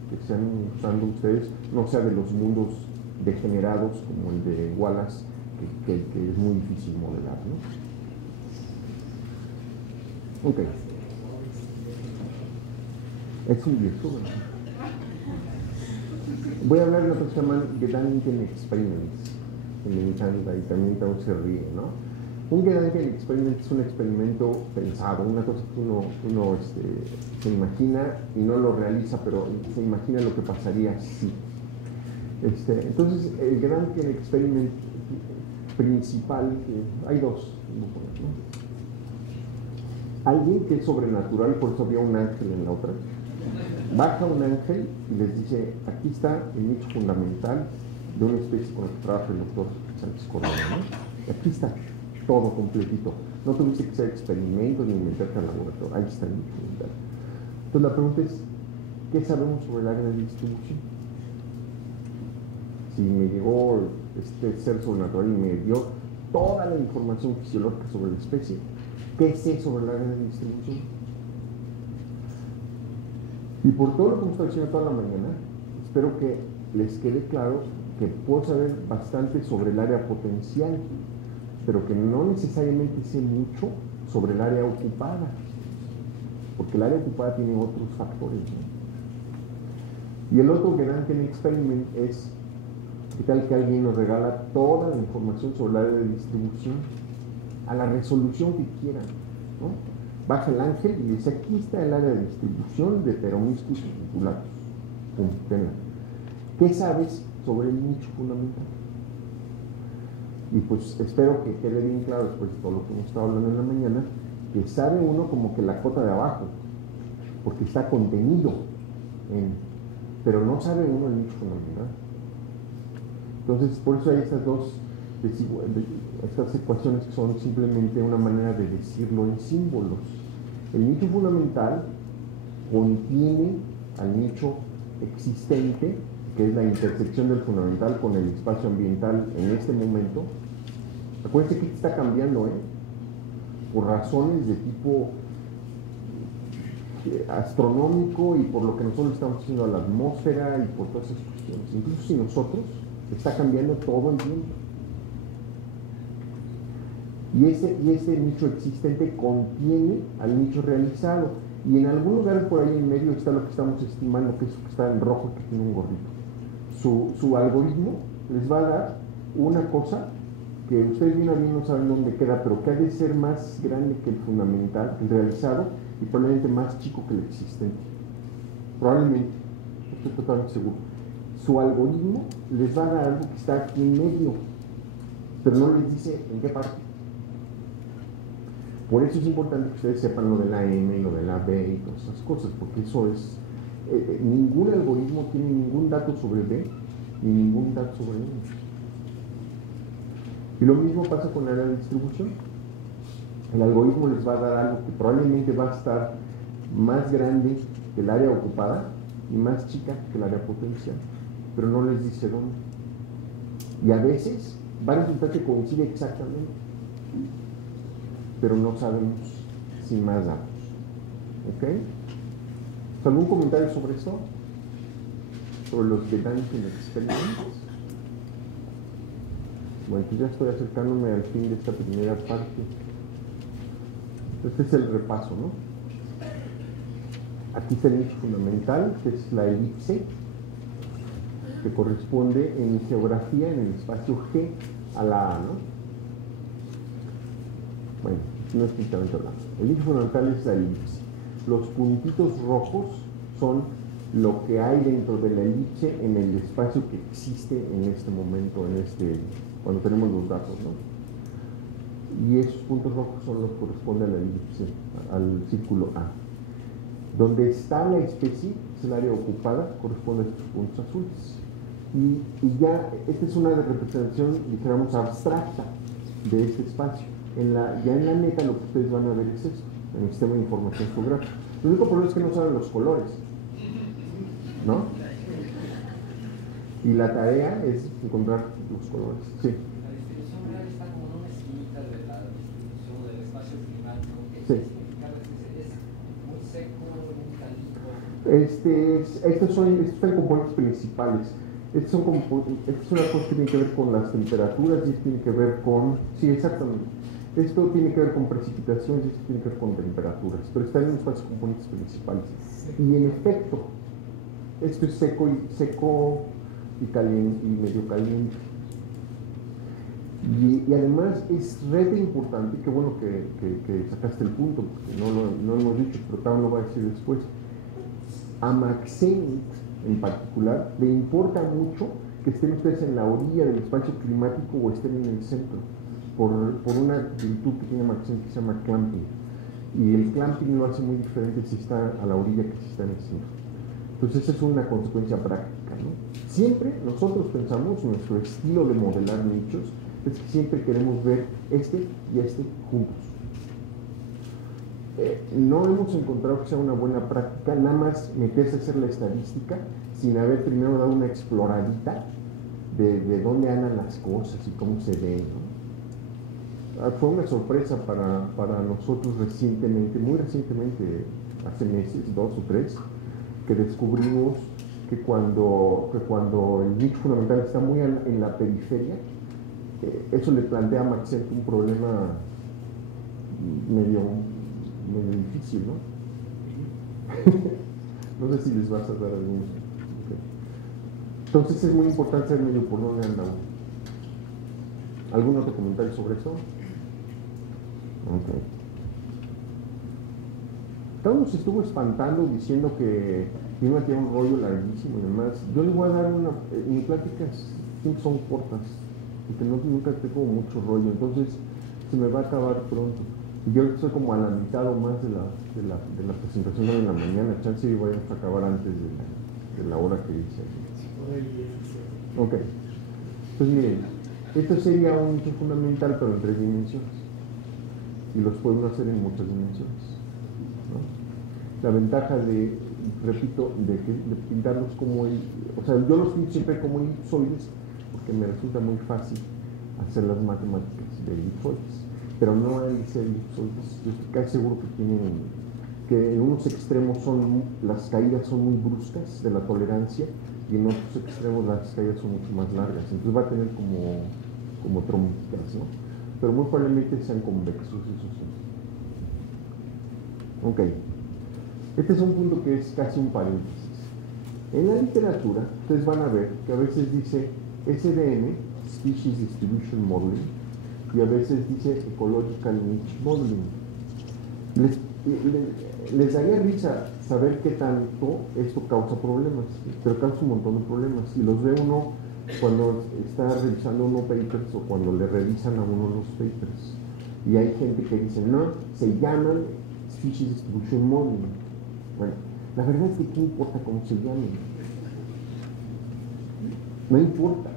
que están usando ustedes no sea de los mundos degenerados como el de Wallace, que es muy difícil modelar, ¿no? Ok. Es un viejo, ¿verdad? Voy a hablar de lo que se llaman Gedanken Experiments, que me encanta y también se ríe, ¿no? Un Gedanken Experiment es un experimento pensado, una cosa que uno se imagina y no lo realiza, pero se imagina lo que pasaría si. Entonces, el Gedanken Experiment principal, hay dos, ¿no? Alguien que es sobrenatural, por eso había un ángel en la otra. Baja un ángel y les dice, aquí está el nicho fundamental de una especie con la que trabaja el doctor Sánchez Cordero, ¿no? Aquí está todo completito. No tuviste que hacer experimentos ni inventarte al laboratorio. Ahí está el nicho fundamental. Entonces la pregunta es, ¿qué sabemos sobre el área de distribución? Si me llegó este ser sobrenatural y me dio toda la información fisiológica sobre la especie, ¿qué sé sobre el área de distribución? Y por todo lo que hemos estado diciendo toda la mañana, espero que les quede claro que puedo saber bastante sobre el área potencial, pero que no necesariamente sé mucho sobre el área ocupada, porque el área ocupada tiene otros factores, ¿no? Y el otro Gedanken Experiment es, ¿qué tal que alguien nos regala toda la información sobre el área de distribución a la resolución que quieran, ¿no? Baja el ángel y dice, aquí está el área de distribución de Heteromiscus vinculatus. ¿Qué sabes sobre el nicho fundamental? Y pues espero que quede bien claro después de todo lo que hemos estado hablando en la mañana, que sabe uno como que la cota de abajo, porque está contenido pero no sabe uno el nicho fundamental. Entonces, por eso hay estas ecuaciones que son simplemente una manera de decirlo en símbolos. El nicho fundamental contiene al nicho existente, que es la intersección del fundamental con el espacio ambiental en este momento. Acuérdense que está cambiando, por razones de tipo astronómico y por lo que nosotros estamos haciendo a la atmósfera y por todas esas cuestiones. Incluso si nosotros, está cambiando todo el tiempo. Y ese nicho existente contiene al nicho realizado. Y en algún lugar por ahí en medio está lo que estamos estimando, que es lo que está en rojo, que tiene un gorrito. Su algoritmo les va a dar una cosa que ustedes bien no saben dónde queda, pero que ha de ser más grande que el fundamental, el realizado, y probablemente más chico que el existente. Probablemente, estoy totalmente seguro. Su algoritmo les va a dar algo que está aquí en medio, pero no les dice en qué parte. Por eso es importante que ustedes sepan lo de la M, lo de la B y todas esas cosas, porque eso es, ningún algoritmo tiene ningún dato sobre B ni ningún dato sobre M. Y lo mismo pasa con el área de distribución. El algoritmo les va a dar algo que probablemente va a estar más grande que el área ocupada y más chica que el área potencial. pero no les dice dónde. Y a veces va a resultar que coincide exactamente, pero no sabemos sin más datos. ¿Ok? ¿Algún comentario sobre esto? Sobre los Gedanken Experiments. Bueno, pues ya estoy acercándome al fin de esta primera parte. Este es el repaso, ¿no? Aquí está el nicho fundamental, que es la elipse, que corresponde en geografía en el espacio G a la A, ¿no? Bueno, no estrictamente hablando. El nicho fundamental es la elipse. Los puntitos rojos son lo que hay dentro de la elipse en el espacio que existe en este momento, cuando tenemos los datos, ¿no? Y esos puntos rojos son los que corresponden a la elipse, al círculo A. Donde está la especie, es el área ocupada, corresponde a estos puntos azules. Y ya, esta es una representación, dijéramos, abstracta de este espacio. Ya en la neta lo que ustedes van a ver es esto, en el sistema de información geográfica. El único problema es que no saben los colores, ¿no? Y la tarea es encontrar los colores. Sí. La distribución real está como en una esquinita de la distribución del espacio climático. ¿Qué Sí. significa? ¿Es muy seco, muy caliente? Estos son componentes principales. Esta es una cosa que tiene que ver con las temperaturas y esto tiene que ver con... Sí, exactamente. Esto tiene que ver con precipitaciones y esto tiene que ver con temperaturas, pero están en los cuatro componentes principales. Y en efecto, esto es seco y caliente y medio caliente. Y además es re importante, qué bueno que sacaste el punto, porque no lo hemos dicho, pero también lo voy a decir después. A Maxent en particular le importa mucho que estén ustedes en la orilla del espacio climático o estén en el centro, por una virtud que tiene Maxent que se llama clamping. Y el clamping lo hace muy diferente si está a la orilla que si está en el centro. Entonces esa es una consecuencia práctica, ¿no? Siempre nosotros pensamos, nuestro estilo de modelar nichos es que siempre queremos ver este y este juntos. No hemos encontrado que sea una buena práctica nada más meterse a hacer la estadística sin haber primero dado una exploradita de dónde andan las cosas y cómo se ven, ¿no? Fue una sorpresa para nosotros recientemente, muy recientemente, hace meses, 2 o 3, que descubrimos que cuando el nicho fundamental está muy en la periferia, eso le plantea a Maxent un problema medio difícil, ¿no? No sé si les vas a dar algún... Okay. Entonces es muy importante saber medio por dónde anda uno. ¿Algún otro comentario sobre esto? Ok. Todo nos estuvo espantando diciendo que iba a tener un rollo larguísimo y demás. Yo les voy a dar mis pláticas siempre son cortas, porque nunca tengo mucho rollo, entonces se me va a acabar pronto. Y yo estoy como a la mitad o más de la presentación de la mañana, chance y voy a acabar antes de la hora que dice. Ok. Pues miren, esto sería un nicho fundamental, pero en 3 dimensiones. Y los podemos hacer en muchas dimensiones, ¿no? La ventaja repito, de pintarlos como o sea, yo los pinto siempre como elipsoides porque me resulta muy fácil hacer las matemáticas de elipsoides, pero no hay que ser elipsoides. Yo estoy casi seguro que en unos extremos las caídas son muy bruscas de la tolerancia y en otros extremos las caídas son mucho más largas, entonces va a tener como trombitas, ¿no? Pero muy probablemente sean convexos, eso sí. Ok. Este es un punto que es casi un paréntesis. En la literatura, ustedes van a ver que a veces dice SDM, Species Distribution Modeling, y a veces dice Ecological Niche Modeling. Les daría risa saber qué tanto esto causa problemas, pero causa un montón de problemas. Y los ve uno cuando está revisando uno papers o cuando le revisan a uno los papers. Y hay gente que dice, no, se llaman Species Distribution Modeling. Bueno, la verdad es que ¿qué importa cómo se llamen? No importa.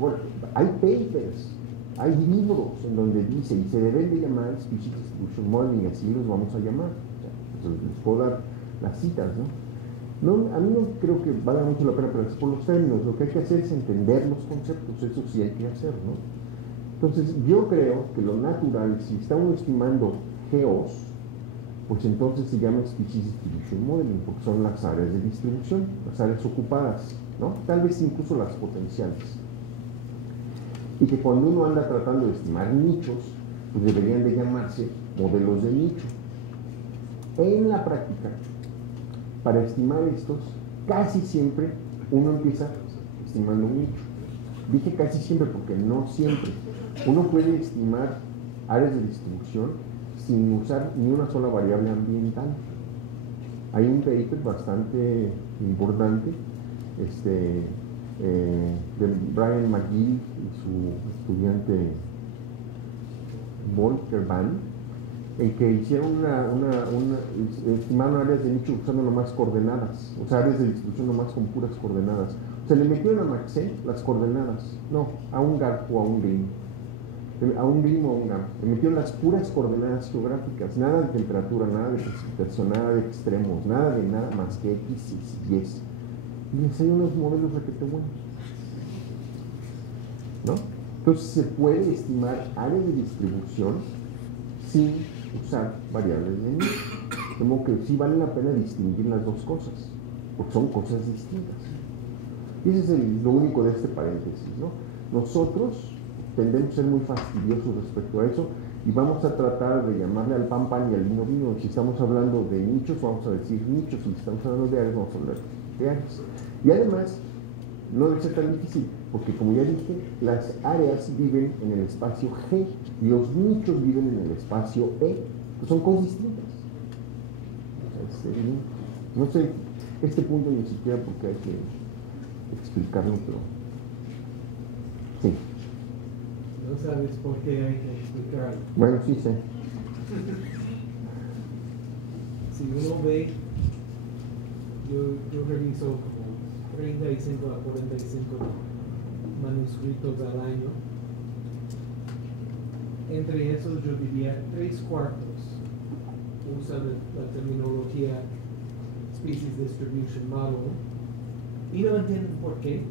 Bueno, hay papers, hay libros en donde dice, y se deben de llamar Species Distribution Modeling, y así los vamos a llamar. O sea, les puedo dar las citas, ¿no? No, a mí no creo que valga mucho la pena preguntar por los términos. Lo que hay que hacer es entender los conceptos, eso sí hay que hacer, ¿no? Entonces, yo creo que lo natural, si está uno estimando geos, pues entonces se llama Species Distribution Modeling, porque son las áreas de distribución, las áreas ocupadas, ¿no? Tal vez incluso las potenciales. Y que cuando uno anda tratando de estimar nichos, pues deberían de llamarse modelos de nicho. En la práctica, para estimar estos, casi siempre uno empieza estimando un nicho. Dije casi siempre porque no siempre. Uno puede estimar áreas de distribución sin usar ni una sola variable ambiental. Hay un paper bastante importante de Brian McGee y su estudiante Volker Bahn, en que hicieron estimaron áreas de nicho usando nomás coordenadas, o sea, áreas de distribución nomás con puras coordenadas. O sea, le metieron a Maxent las coordenadas, no, a un GARP o a un GRIM. A un GRIM o a un GARP. Le metieron las puras coordenadas geográficas, nada de temperatura, nada de precipitación, nada de extremos, nada de nada más que X y Y. Y les hay unos modelos requete buenos, ¿no? Entonces se puede estimar áreas de distribución sin usar variables de nicho. De modo que sí vale la pena distinguir las dos cosas, porque son cosas distintas. Y ese es lo único de este paréntesis, ¿no? Nosotros tendemos a ser muy fastidiosos respecto a eso y vamos a tratar de llamarle al pan pan y al vino vino. Si estamos hablando de nichos, vamos a decir nichos. Si estamos hablando de áreas, vamos a hablar de áreas. Y además, no debe ser tan difícil, porque como ya dije, las áreas viven en el espacio G y los nichos viven en el espacio E, que son cosas distintas. No sé, este punto ni siquiera porque hay que explicarlo, pero sí. No sabes por qué hay que explicarlo. Bueno, sí sé. Si uno ve, yo reviso como 35 a 45 manuscritos al año. Entre esos yo diría 3/4 usan la terminología Species Distribution Model y no entienden por qué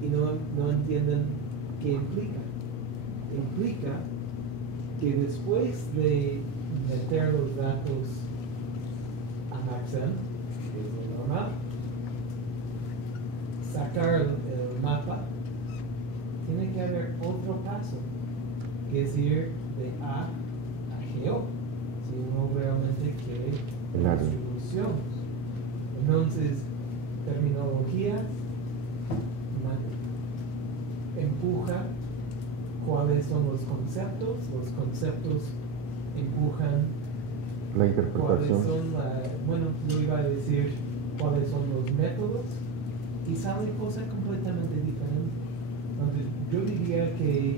y no entienden qué implica. Implica que después de meter los datos a Maxent, que es lo normal, sacar el mapa, tiene que haber otro paso, que es ir de A a Geo, si uno realmente quiere la distribución. Entonces, terminología empuja cuáles son los conceptos empujan la interpretación. cuáles son bueno, yo iba a decir cuáles son los métodos y sale cosa completamente diferente. Entonces, yo diría que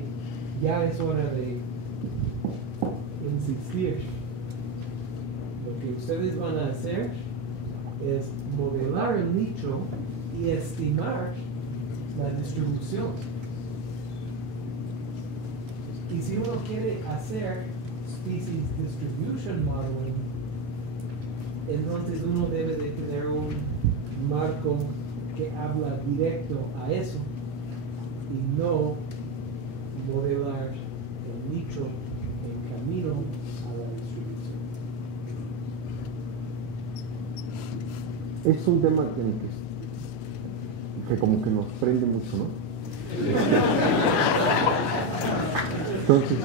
ya es hora de insistir. Lo que ustedes van a hacer es modelar el nicho y estimar la distribución. Y si uno quiere hacer Species Distribution Modeling, entonces uno debe de tener un marco que habla directo a eso y no modelar el nicho en camino a la distribución. Es un tema que como que nos prende mucho, ¿no? Entonces,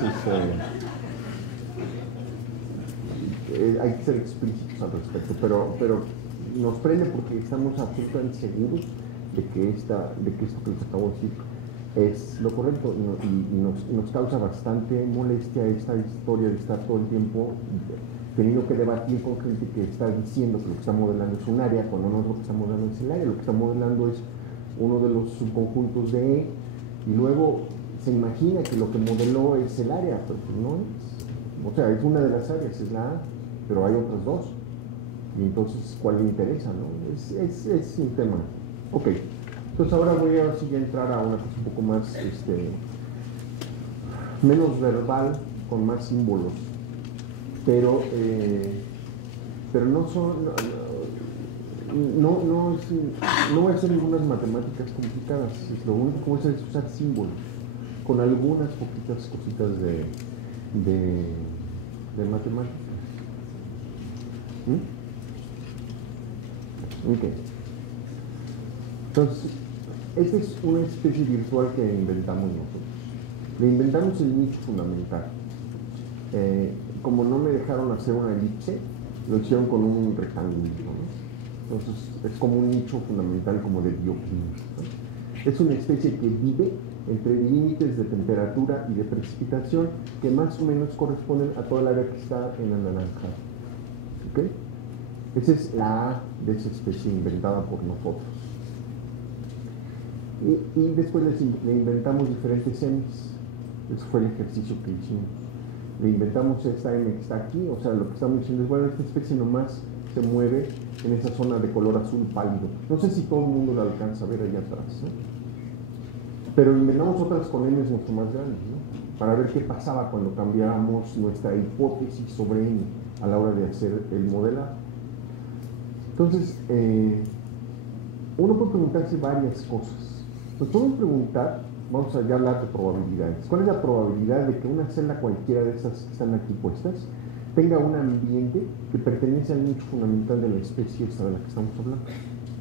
hay que ser explícitos al respecto, pero nos prende porque estamos absolutamente seguros de que esto que les acabo de decir es lo correcto y nos causa bastante molestia esta historia de estar todo el tiempo teniendo que debatir con gente que está diciendo que lo que está modelando es un área, cuando no es lo que está modelando es el área, lo que está modelando es uno de los subconjuntos de E, y luego se imagina que lo que modeló es el área, pero pues no es. O sea, es una de las áreas, es la A, pero hay otras dos. Y entonces, ¿cuál le interesa, no? Es un tema. Ok. Entonces ahora voy a ya entrar a una cosa un poco más, menos verbal, con más símbolos. Pero no son, no voy a hacer ninguna matemáticas complicadas. Lo único que voy a hacer es usar símbolos con algunas poquitas cositas de matemáticas. Ok. Entonces, esta es una especie virtual que inventamos nosotros. Le inventamos el nicho fundamental. Como no me dejaron hacer una elipse, lo hicieron con un rectángulo, ¿no? Entonces, es como un nicho fundamental como de bioquímica, ¿no? Es una especie que vive entre límites de temperatura y de precipitación que más o menos corresponden a toda el área que está en anaranjado. ¿Ok? Esa es la A de esa especie inventada por nosotros. Y después le inventamos diferentes M's. Ese fue el ejercicio que hicimos. Le inventamos esta M que está aquí, o sea, lo que estamos diciendo es, bueno, esta especie nomás se mueve en esa zona de color azul pálido. No sé si todo el mundo la alcanza a ver allá atrás, ¿no? Pero inventamos otras con M's mucho más grandes, ¿no? Para ver qué pasaba cuando cambiábamos nuestra hipótesis sobre M a la hora de hacer el modelado. Entonces, uno puede preguntarse varias cosas. Nos podemos preguntar, vamos a ya hablar de probabilidades. ¿Cuál es la probabilidad de que una celda cualquiera de estas que están aquí puestas tenga un ambiente que pertenece al nicho fundamental de la especie esta de la que estamos hablando?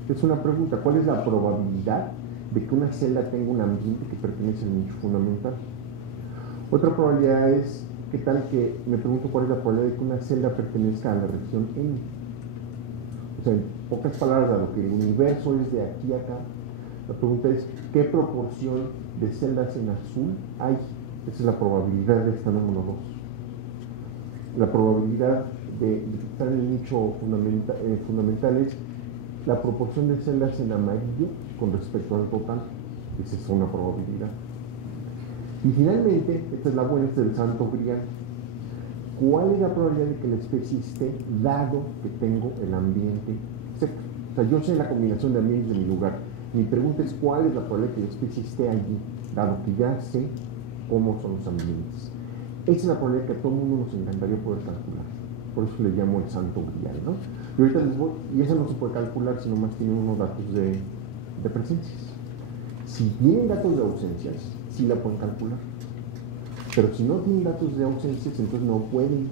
Es una pregunta. ¿Cuál es la probabilidad de que una celda tenga un ambiente que pertenece al nicho fundamental? Otra probabilidad es, ¿qué tal que me pregunto cuál es la probabilidad de que una celda pertenezca a la región N? O sea, en pocas palabras, dado que el universo es de aquí a acá, la pregunta es, ¿qué proporción de celdas en azul hay? Esa es la probabilidad de esta número 2. La probabilidad de estar en el nicho fundamental es la proporción de celdas en amarillo con respecto al total. Esa es una probabilidad. Y finalmente, esta es la buena, esta es el santo grial. ¿Cuál es la probabilidad de que la especie esté dado que tengo el ambiente seco? O sea, yo sé la combinación de ambientes de mi lugar. Mi pregunta es, ¿cuál es la probabilidad de que la especie esté allí, dado que ya sé cómo son los ambientes? Esa es la probabilidad que a todo el mundo nos encantaría poder calcular. Por eso le llamo el santo grial, ¿no? Y ahorita les voy, y eso no se puede calcular si nomás tienen unos datos de presencias. Si tienen datos de ausencias, sí la pueden calcular. Pero si no tienen datos de ausencias, entonces no pueden.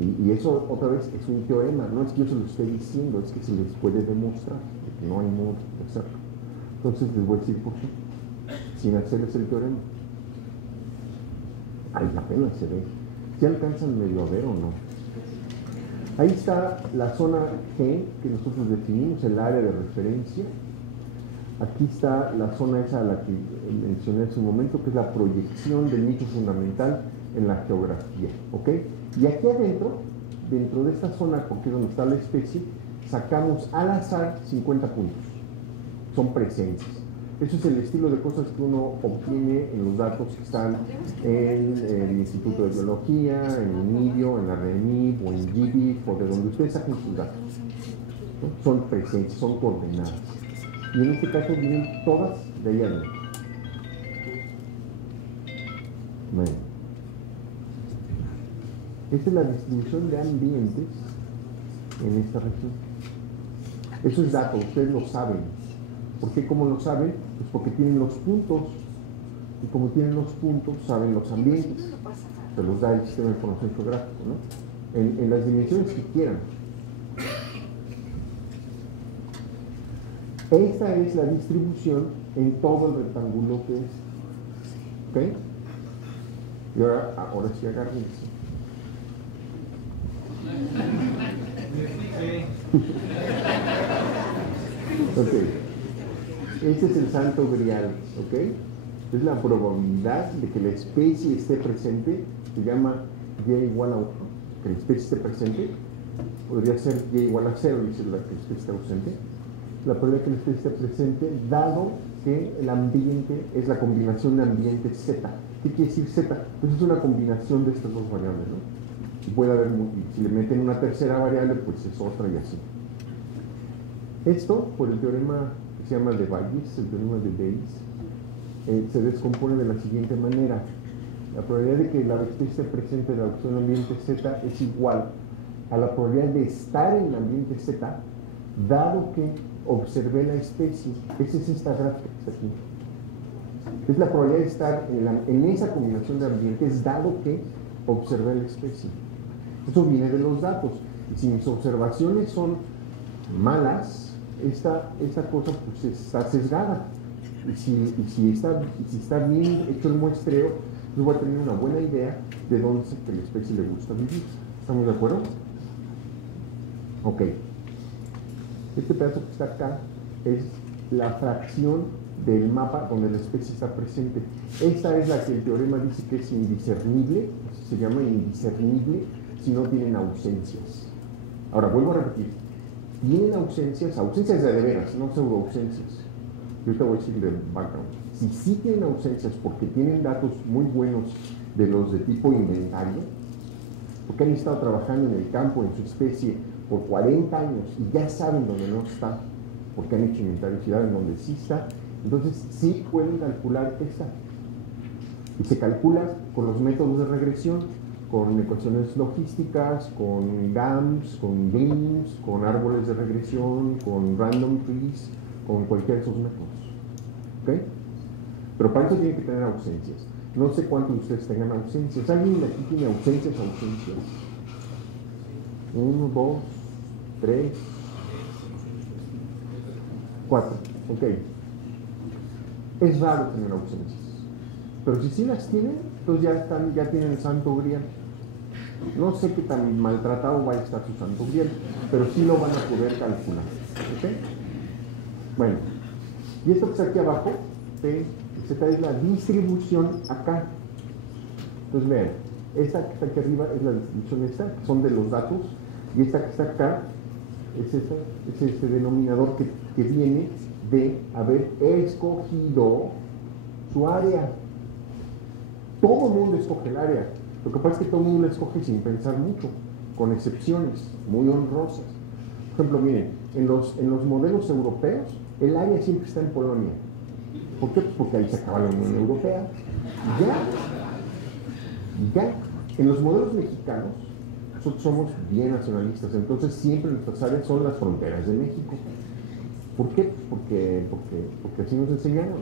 Y eso, otra vez, es un teorema. No es que yo se lo esté diciendo, es que se les puede demostrar que no hay modo de hacerlo. Entonces les voy a decir por qué. Sin hacerles el teorema. Ahí apenas se ve. ¿Si alcanzan medio a ver o no? Ahí está la zona G que nosotros definimos, el área de referencia. Aquí está la zona esa a la que mencioné hace un momento, que es la proyección del nicho fundamental en la geografía, ¿ok? Y aquí adentro, dentro de esta zona, porque es donde está la especie, sacamos al azar 50 puntos. Son presencias. Eso es el estilo de cosas que uno obtiene en los datos que están en el Instituto de Biología, en UNIBIO, en la RENIB o en GBIF, o de donde ustedes saquen sus datos, ¿no? Son presencias, son coordenadas. Y en este caso vienen todas de ahí adentro. Bueno. Esta es la distribución de ambientes en esta región. Eso es dato, ustedes lo saben. ¿Por qué? ¿Cómo lo saben? Pues porque tienen los puntos. Y como tienen los puntos, saben los ambientes. Se los da el sistema de información geográfico, ¿no? En las dimensiones que quieran. Esta es la distribución en todo el rectángulo que es. ¿Ok? Y ahora sí agárrense. Ok. Este es el santo grial, ¿ok? Es la probabilidad de que la especie esté presente, se llama y igual a 1, que la especie esté presente, podría ser y igual a 0, dice la que la especie esté ausente. La probabilidad de que la especie esté presente, dado que el ambiente es la combinación de ambiente Z. ¿Qué quiere decir Z? Pues es una combinación de estas dos variables, ¿no? Y puede haber, si le meten una tercera variable, pues es otra y así. Esto, por el teorema que se llama de Bayes, el teorema de Bayes, se descompone de la siguiente manera. La probabilidad de que la especie esté presente en la opción ambiente Z es igual a la probabilidad de estar en el ambiente Z dado que observé la especie. Esa es esta gráfica que está aquí. Es la probabilidad de estar en esa combinación de ambientes, dado que observé la especie. Eso viene de los datos. Y si mis observaciones son malas, esta cosa pues está sesgada. Y si está bien hecho el muestreo, yo voy a tener una buena idea de dónde es que la especie le gusta vivir. ¿Estamos de acuerdo? Ok. Este pedazo que está acá es la fracción del mapa donde la especie está presente. Esta es la que el teorema dice que es indiscernible, se llama indiscernible si no tienen ausencias. Ahora, vuelvo a repetir, tienen ausencias de veras, no pseudo ausencias. Yo te voy a decir de background. Si sí tienen ausencias porque tienen datos muy buenos de los de tipo inventario, porque han estado trabajando en el campo, en su especie, por 40 años y ya saben dónde no está, porque han hecho inventario y saben dónde sí está, entonces sí pueden calcular esta. Y se calcula con los métodos de regresión, con ecuaciones logísticas, con GAMS, con GAMS, con árboles de regresión, con random trees, con cualquiera de esos métodos. ¿Ok? Pero para eso tienen que tener ausencias. No sé cuántos de ustedes tengan ausencias. ¿Alguien aquí tiene ausencias? 1, 2, 3, 4. Ok. Es raro tener ausencias. Pero si sí las tienen, entonces ya tienen el santo grial. No sé qué tan maltratado va a estar su santo grial, pero sí lo van a poder calcular. ¿Ok? Bueno, y esto que está aquí abajo, Z es la distribución acá. Entonces vean, esta que está aquí arriba es la distribución esta, que son de los datos, y esta que está acá es este denominador que viene de haber escogido su área. Todo el mundo escoge el área. Lo que pasa es que todo el mundo la escoge sin pensar mucho, con excepciones muy honrosas. Por ejemplo, miren, en los modelos europeos, el área siempre está en Polonia. ¿Por qué? Porque ahí se acaba la Unión Europea. Ya, en los modelos mexicanos, nosotros somos bien nacionalistas, entonces siempre nuestras áreas son las fronteras de México. ¿Por qué? Porque así nos enseñaron.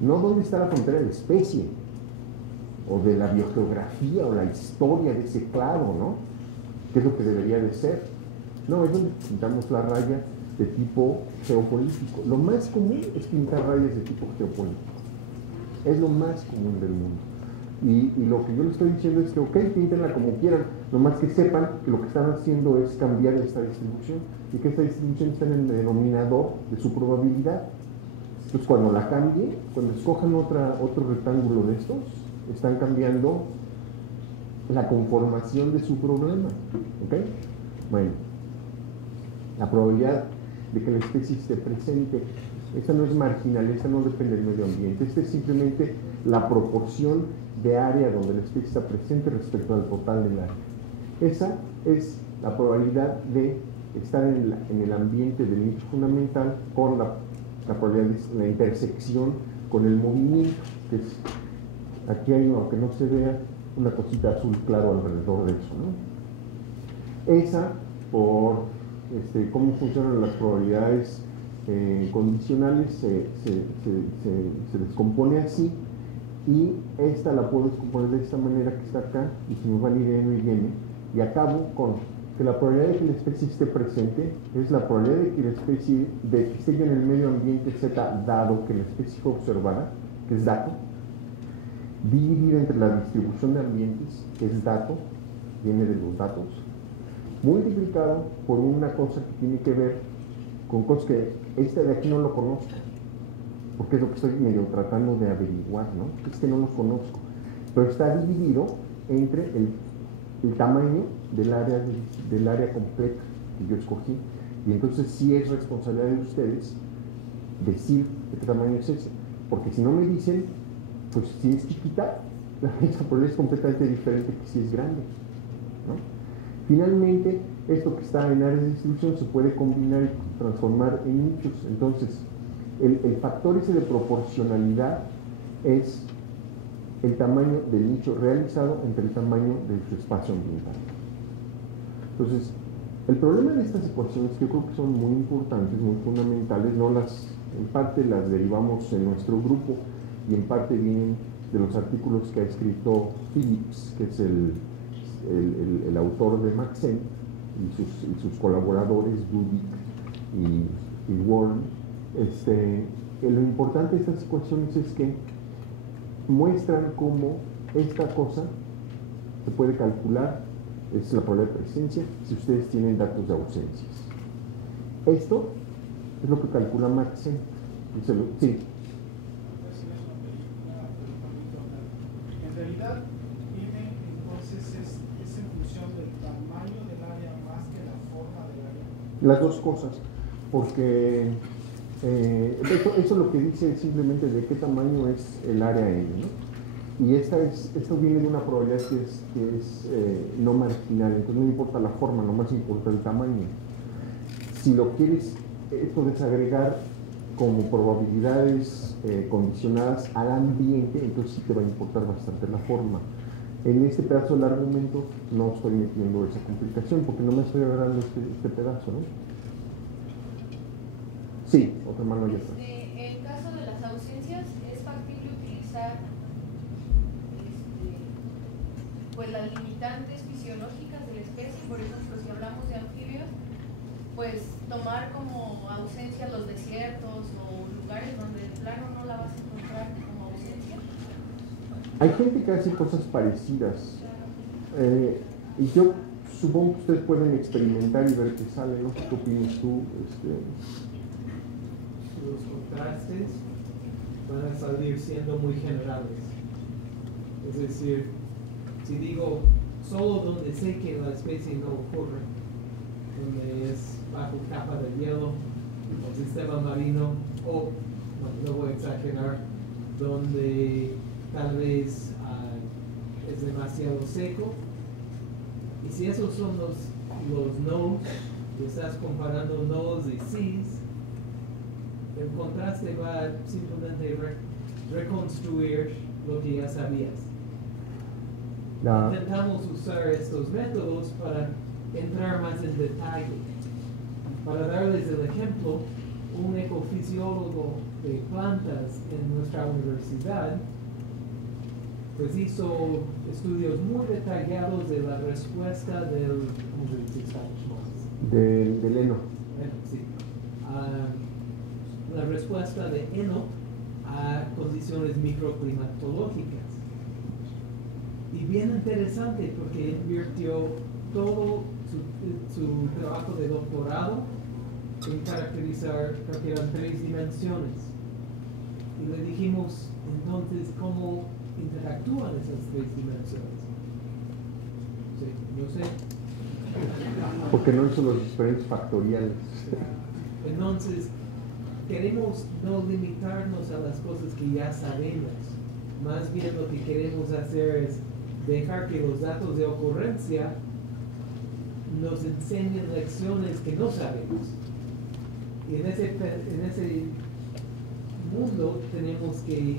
No dónde está la frontera de la especie, o de la biogeografía, o la historia de ese clado, ¿no? ¿Qué es lo que debería de ser? No, es donde pintamos la raya de tipo geopolítico. Lo más común es pintar rayas de tipo geopolítico. Es lo más común del mundo. Y lo que yo les estoy diciendo es que, ok, píntenla como quieran, nomás que sepan que lo que están haciendo es cambiar esta distribución y que esta distribución está en el denominador de su probabilidad. Entonces, cuando la cambie, cuando escojan otro rectángulo de estos, están cambiando la conformación de su problema. ¿Ok? Bueno, la probabilidad de que la especie esté presente, esta no es marginal, esta no depende del medio ambiente, esta es simplemente la proporción de área donde la especie está presente respecto al total del área. Esa es la probabilidad de estar en el ambiente del nicho fundamental con la probabilidad de la intersección con el movimiento, que es, aquí hay, aunque no se vea, una cosita azul claro alrededor de eso, ¿no? Esa, por cómo funcionan las probabilidades condicionales, se descompone así, y esta la puedo descomponer de esta manera que está acá, y se me van y viene, y acabo con que la probabilidad de que la especie esté presente es la probabilidad de que la especie, de que esté en el medio ambiente Z, dado que la especie fue observada, que es dato, dividida entre la distribución de ambientes, que es dato, viene de los datos, multiplicado por una cosa que tiene que ver con cosas que este de aquí no lo conozco, porque es lo que estoy medio tratando de averiguar, ¿no? Es que no lo conozco, pero está dividido entre el tamaño del área completa que yo escogí, y entonces sí es responsabilidad de ustedes decir de qué tamaño es ese, porque si no me dicen, pues si es chiquita, la probabilidad es completamente diferente que si es grande, ¿no? Finalmente, esto que está en áreas de distribución se puede combinar y transformar en nichos. Entonces, el factor ese de proporcionalidad es el tamaño del nicho realizado entre el tamaño de su espacio ambiental. Entonces, El problema de estas ecuaciones, que yo creo que son muy importantes, muy fundamentales, en parte las derivamos en nuestro grupo y en parte vienen de los artículos que ha escrito Phillips, que es el autor de Maxent, y sus colaboradores, Dubik y Warren. Lo importante de estas ecuaciones es que muestran cómo esta cosa se puede calcular, es la probabilidad de presencia, si ustedes tienen datos de ausencias. Esto es lo que calcula Maxent. Sí. En realidad, tiene entonces es en función del tamaño del área más que la forma del área. Las dos cosas, porque eso lo que dice es simplemente de qué tamaño es el área N, ¿no? Y esto viene de una probabilidad que es no marginal, entonces no importa la forma, nomás importa el tamaño. Si lo quieres esto desagregar como probabilidades condicionadas al ambiente, entonces sí te va a importar bastante la forma. En este pedazo del argumento no estoy metiendo esa complicación porque no me estoy agarrando este pedazo, ¿no? Sí, otra mano ya está. En el caso de las ausencias, ¿es factible utilizar pues las limitantes fisiológicas de la especie? Por ejemplo, si hablamos de anfibios, pues tomar como ausencia los desiertos o lugares donde de plano no la vas a encontrar como ausencia. Hay gente que hace cosas parecidas y yo supongo que ustedes pueden experimentar y ver qué sale, ¿no? ¿Qué opinas tú? Los contrastes van a salir siendo muy generales. Es decir, si digo solo donde sé que la especie no ocurre, donde es bajo capa de hielo o sistema marino, o, bueno, no voy a exagerar, donde tal vez es demasiado seco, y si esos son los nodes, y estás comparando nodes y seas, el contraste va a simplemente reconstruir lo que ya sabías. Intentamos usar estos métodos para entrar más en detalle. Para darles el ejemplo, un ecofisiólogo de plantas en nuestra universidad pues hizo estudios muy detallados de la respuesta del, ¿cómo se dice en español? Del heno. Sí. La respuesta de heno a condiciones microclimatológicas. Y bien interesante porque invirtió todo su trabajo de doctorado en caracterizar, creo que eran 3 dimensiones. Y le dijimos entonces cómo interactúan esas 3 dimensiones. Sí, no sé. Porque no son los diferentes factoriales. Entonces, queremos no limitarnos a las cosas que ya sabemos. Más bien lo que queremos hacer es dejar que los datos de ocurrencia nos enseñen lecciones que no sabemos. Y en ese mundo tenemos que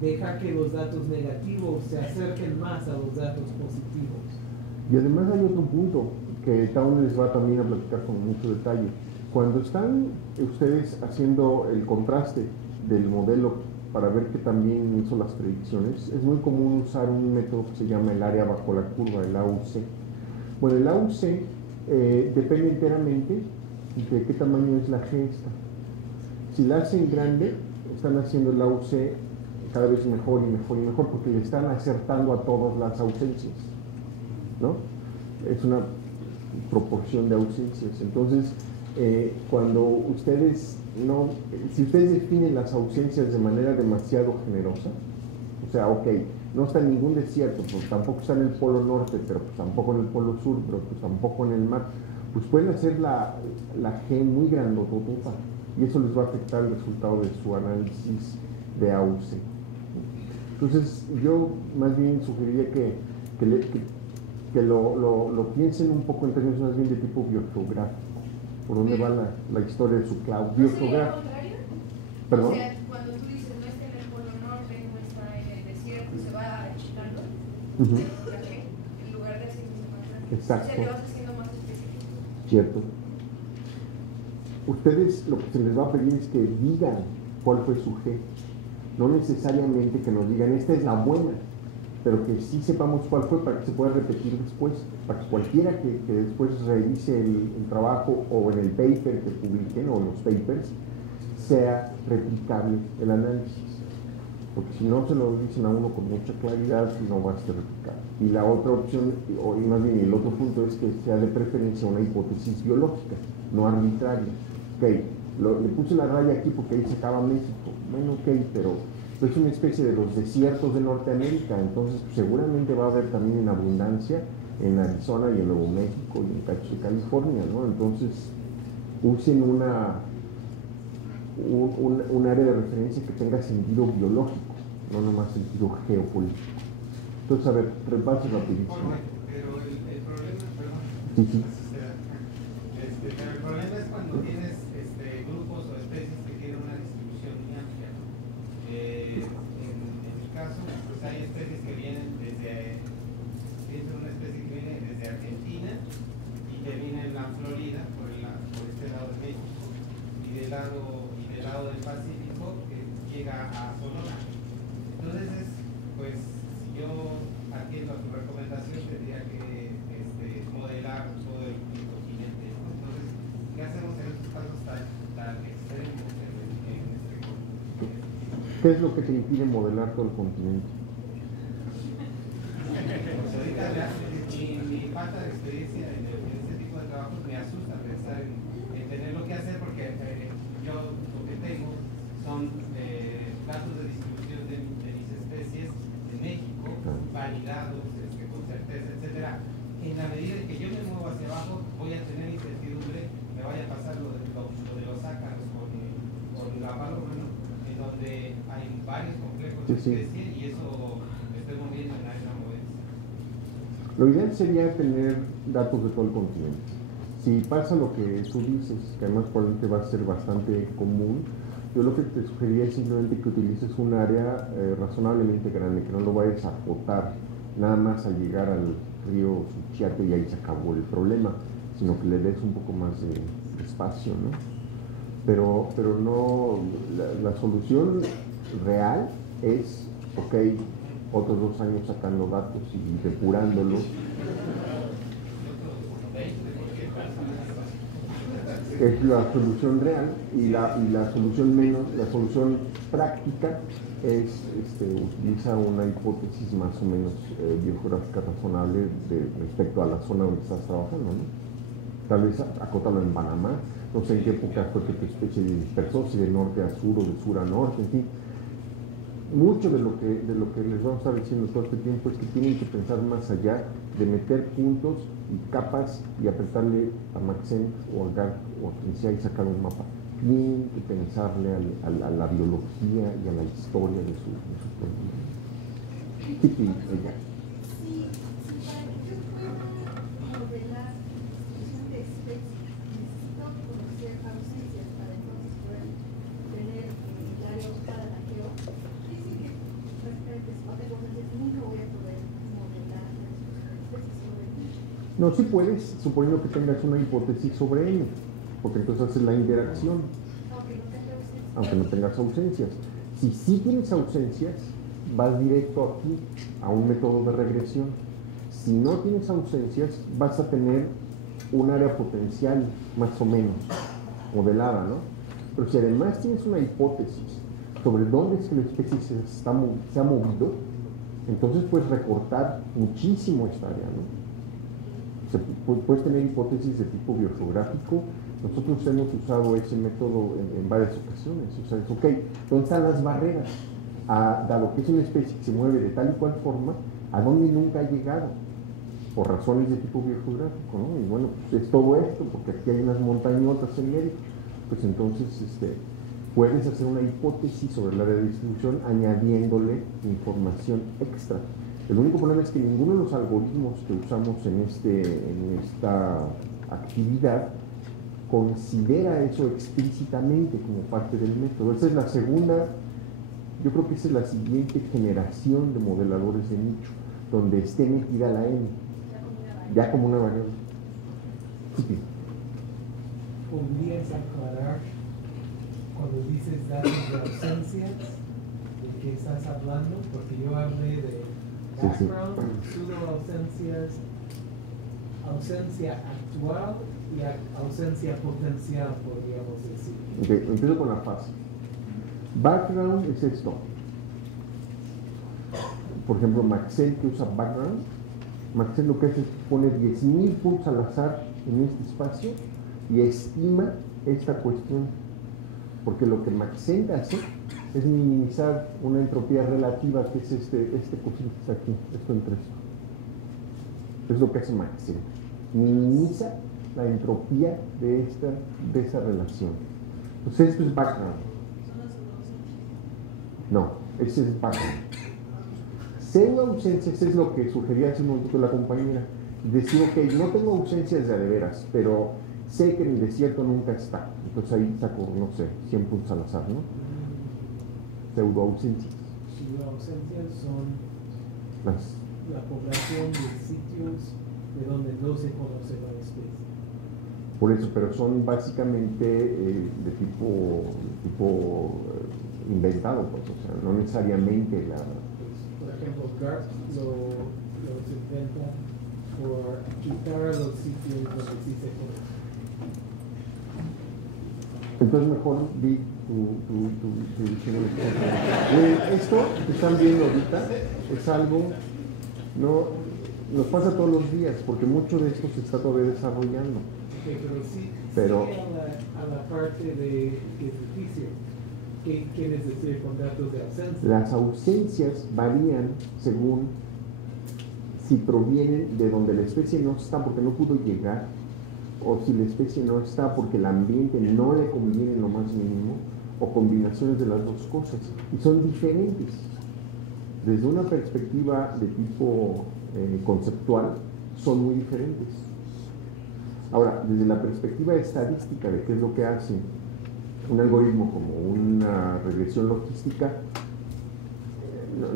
dejar que los datos negativos se acerquen más a los datos positivos. Y además hay otro punto que Town les va también a platicar con mucho detalle. Cuando están ustedes haciendo el contraste del modelo para ver que también hizo las predicciones, es muy común usar un método que se llama el área bajo la curva, el AUC. Bueno, el AUC depende enteramente de qué tamaño es la G esta. Si la hacen grande, están haciendo el AUC cada vez mejor y mejor y mejor porque le están acertando a todas las ausencias, ¿no? Es una proporción de ausencias. Entonces, cuando ustedes si ustedes definen las ausencias de manera demasiado generosa, o sea, ok, no está en ningún desierto, pues tampoco está en el polo norte, pero pues tampoco en el polo sur, pero pues tampoco en el mar, pues pueden hacer la G muy grandotota y eso les va a afectar el resultado de su análisis de AUC. Entonces, yo más bien sugeriría que lo piensen un poco en términos más bien de tipo biogeográfico. ¿Por dónde va la historia de su cloud? ¿No sería lo contrario? ¿Perdón? O sea, cuando tú dices no está en el polo norte, no está en el desierto, se va achicando, en lugar de hacerse más grande. Exacto. O sea, le vas haciendo más ¿cierto? Ustedes lo que se les va a pedir es que digan cuál fue su G, no necesariamente que nos digan esta es la buena, pero que sí sepamos cuál fue para que se pueda repetir después, para que cualquiera que después revise el trabajo o en el paper que publiquen o los papers, sea replicable el análisis. Porque si no se lo dicen a uno con mucha claridad, no va a ser replicable. Y la otra opción, o más bien el otro punto, es que sea de preferencia una hipótesis biológica, no arbitraria. Ok, le puse la raya aquí porque ahí se acaba México. Bueno, ok, pero es una especie de los desiertos de Norteamérica, entonces seguramente va a haber también en abundancia en Arizona y en Nuevo México y en cachos de California, ¿no? Entonces usen un área de referencia que tenga sentido biológico, no nomás sentido geopolítico. Entonces, a ver, repase rapidísimo. Pero el problema, perdón, Sí, sí. pero el problema es cuando tienes grupos o especies que tienen una distribución muy amplia, ¿no? En mi caso, pues hay especies que vienen desde, pienso en una especie que viene desde Argentina y termina en la Florida, por este lado de México, y del lado del Pacífico que llega a Sonora. Entonces, pues, si yo atiendo a tu recomendación, tendría que modelar todo el continente, ¿no? Entonces, ¿qué hacemos en estos casos tan extremos en este continente? ¿Qué es lo que te impide modelar todo el continente? Pues ahorita mi falta de experiencia en este tipo de trabajos me asusta pensar en tener lo que hacer, porque yo lo que tengo son datos de distribución de mis especies en México, validados con certeza, etcétera. En la medida en que yo me muevo hacia abajo, voy a tener incertidumbre, me vaya a pasar lo de los ácaros con la paloma, ¿no? En donde hay varios complejos de especie y eso me estoy moviendo en esa movenza. Lo ideal sería tener datos de todo el continente. Si pasa lo que tú dices, que además probablemente va a ser bastante común, yo lo que te sugeriría es simplemente que utilices un área razonablemente grande, que no lo vayas a acotar nada más al llegar al río Suchiate y ahí se acabó el problema, sino que le des un poco más de espacio, ¿no? Pero no, la solución real es, ok, otros 2 años sacando datos y depurándolos. Es la solución real y la solución la solución práctica es utiliza una hipótesis más o menos biogeográfica razonable respecto a la zona donde estás trabajando, ¿no? Tal vez acótalo en Panamá, no sé en qué época fue que tu especie se dispersó, si de norte a sur o de sur a norte, en fin. Mucho de lo que les vamos a estar diciendo todo este tiempo es que tienen que pensar más allá de meter puntos y capas y apretarle a Maxent o a Gart o a quien sea y sacar un mapa. Tienen que pensarle a la biología y a la historia de su pueblo. Sí, para que yo pueda modelar la distribución de especies, necesito conocer ausencias para entonces poder tener el área ocupada en la geo. Dice que prácticamente si no tengo ausencias nunca voy a poder modelar la distribución de especies sobre el nicho. No, sí puedes, suponiendo que tengas una hipótesis sobre ello, porque entonces haces la interacción, aunque no tengas ausencias. Si sí tienes ausencias, vas directo aquí a un método de regresión. Si no tienes ausencias, vas a tener un área potencial más o menos modelada, ¿no? Pero si además tienes una hipótesis sobre dónde es que la especie se ha movido, entonces puedes recortar muchísimo esta área, ¿no? Puedes tener hipótesis de tipo biogeográfico. Nosotros hemos usado ese método en varias ocasiones. O sea, es ok, ¿dónde están las barreras? Dado que es una especie que se mueve de tal y cual forma, ¿a dónde nunca ha llegado? Por razones de tipo biogeográfico, ¿no? Y bueno, pues es todo esto, porque aquí hay unas montañotas en medio. Pues entonces puedes hacer una hipótesis sobre el área de distribución añadiéndole información extra. El único problema es que ninguno de los algoritmos que usamos en esta actividad considera eso explícitamente como parte del método. Esa es la segunda, yo creo que esa es la siguiente generación de modeladores de nicho, donde esté metida la N, ya como una variable. Sí. ¿podrías aclarar cuando dices datos de ausencias, de qué estás hablando? Porque yo hablé de background, pseudo ausencias, ausencia actual y ausencia potencial, podríamos decir. Ok, empiezo con la fase. Background es esto. Por ejemplo, Maxent, que usa background. Maxent lo que hace es poner 10.000 puntos al azar en este espacio y estima esta cuestión. Porque lo que Maxent hace es minimizar una entropía relativa, que es este cosito que está aquí, esto entre esto. Es lo que hace Maxent. Minimiza la entropía de esa relación. Entonces esto es background. No, ese es background. Pseudo ausencias es lo que sugería hace un momento la compañera. Decir, ok, no tengo ausencias de veras, pero sé que en el desierto nunca está. Entonces ahí saco, no sé, 100 puntos al azar, ¿no? Pseudo ausencias. Pseudo ausencias son Las la población de sitios de donde no se conoce la especie. Por eso, pero son básicamente de tipo inventado, pues, o sea, no necesariamente la... Por ejemplo, GARP los inventa por quitar los sitios donde sí se conoce. Entonces mejor vi tu visión. Esto que están viendo ahorita es algo, no, nos pasa todos los días, porque mucho de esto se está todavía desarrollando. Okay, pero sí a la parte de edificio. ¿Qué quieres decir con datos de ausencia? Las ausencias varían según si provienen de donde la especie no está porque no pudo llegar, o si la especie no está porque el ambiente no le conviene en lo más mínimo, o combinaciones de las dos cosas. Y son diferentes. Desde una perspectiva de tipo conceptual, son muy diferentes. Ahora, desde la perspectiva estadística de qué es lo que hace un algoritmo como una regresión logística,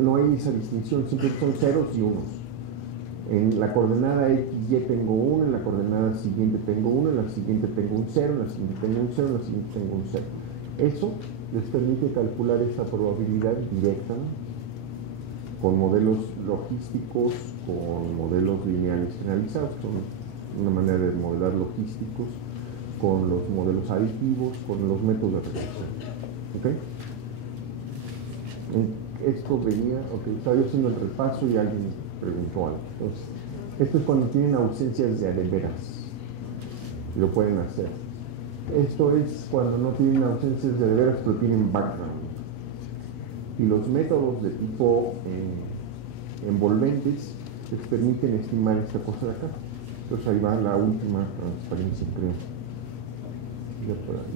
no hay esa distinción, siempre son ceros y unos. En la coordenada X, Y tengo 1, en la coordenada siguiente tengo 1, en la siguiente tengo un 0, en la siguiente tengo un 0, en la siguiente tengo un 0. Eso les permite calcular esta probabilidad directa, ¿no? Con modelos logísticos, con modelos lineales generalizados, con una manera de modelar logísticos, con los modelos aditivos, con los métodos de regresión. ¿Ok? Esto venía, ok, estaba yo haciendo el repaso y alguien preguntó algo. Entonces, esto es cuando tienen ausencias de veras. Y lo pueden hacer. Esto es cuando no tienen ausencias de veras, pero tienen background. Y los métodos de tipo envolventes les permiten estimar esta cosa de acá. Entonces ahí va la última transparencia, creo,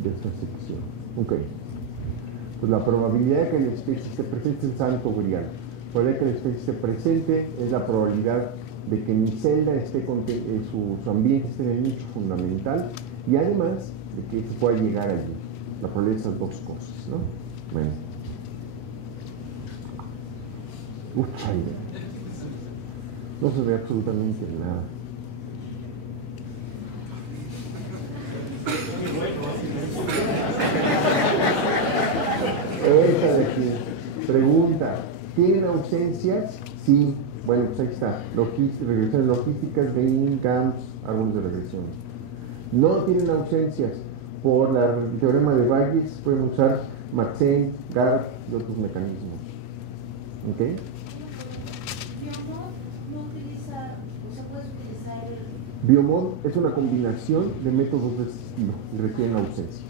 de esta sección. Ok. Pues la probabilidad de que la especie esté presente es el santo grial. La probabilidad de que la especie esté presente es la probabilidad de que mi celda esté su ambiente esté en el nicho fundamental y además de que se pueda llegar allí. La probabilidad de esas dos cosas, ¿no? Bueno. No se ve absolutamente nada. Esta de aquí. Pregunta, ¿tienen ausencias? Sí. Bueno, pues ahí está. Regresiones logísticas, gaining, camps, árboles de regresión. No tienen ausencias. Por el teorema de Bayes pueden usar Maxent, GARP y otros mecanismos. ¿Ok? Biomod no utiliza, o sea, puedes utilizar el... Biomod es una combinación de métodos de este estilo y requieren ausencias.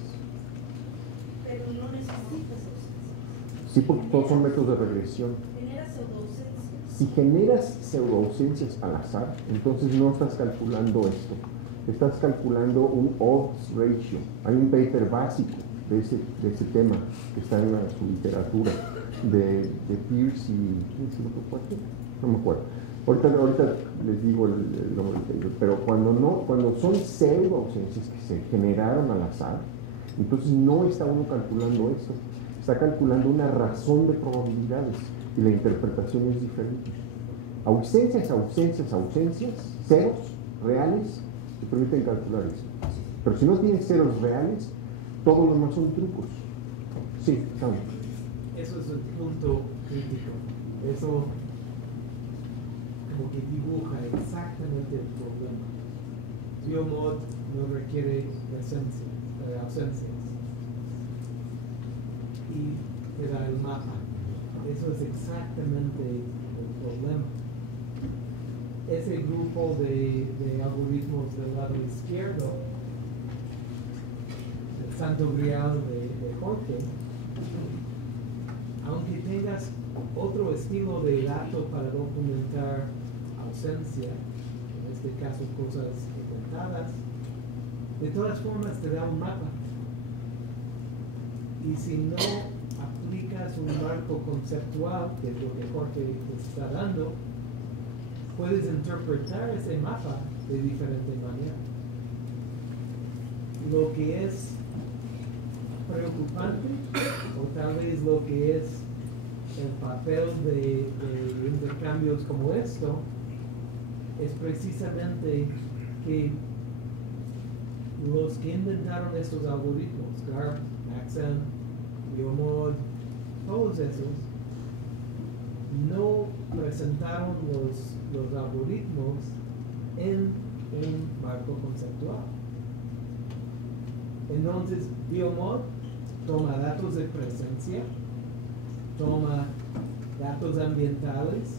Pero no necesitas ausencias. Sí, porque todos son métodos de regresión. Generas pseudoausencias. Si generas pseudoausencias al azar, entonces no estás calculando esto. Estás calculando un odds ratio. Hay un paper básico de ese tema que está en su literatura de Pierce y ¿quién es el otro cuate? No me acuerdo. Ahorita les digo el nombre del paper, pero cuando son pseudoausencias que se generaron al azar, entonces no está uno calculando esto. Está calculando una razón de probabilidades y la interpretación es diferente. Ausencias, ceros reales, que permiten calcular eso. Pero si no tienes ceros reales, todo lo demás son trucos. Sí, Sam. Eso es el punto crítico. Eso como que dibuja exactamente el problema. Biomod no requiere ausencias. Y te da el mapa. Eso es exactamente el problema. Ese grupo de algoritmos del lado izquierdo, el santo grial de Jorge, aunque tengas otro estilo de dato para documentar ausencia, en este caso cosas inventadas, de todas formas te da un mapa. Y si no aplicas un marco conceptual, que es lo que Jorge te está dando, puedes interpretar ese mapa de diferente manera. Lo que es preocupante, o tal vez lo que es el papel de intercambios como esto, es precisamente que los que inventaron estos algoritmos, Garp, Maxent, Biomod, todos esos, no presentaron los algoritmos en un marco conceptual. Entonces, Biomod toma datos de presencia, toma datos ambientales,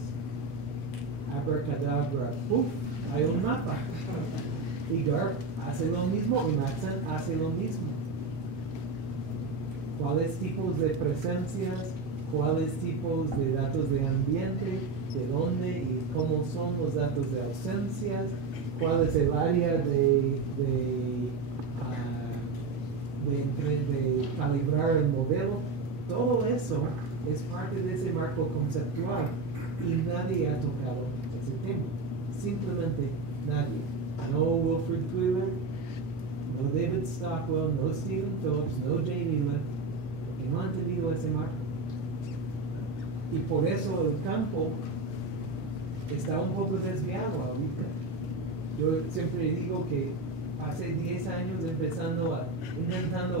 abracadabra, ¡puf!, hay un mapa. Y Garp hace lo mismo y Maxent hace lo mismo. ¿Cuáles tipos de presencias? ¿Cuáles tipos de datos de ambiente? ¿De dónde y cómo son los datos de ausencias? ¿Cuál es el área de calibrar el modelo? Todo eso es parte de ese marco conceptual y nadie ha tocado ese tema. Simplemente nadie. No Wilfred Twiler, no David Stockwell, no Stephen Phillips, no Jay Nealon, porque no han tenido ese marco. Y por eso el campo está un poco desviado ahorita. Yo siempre digo que hace 10 años intentando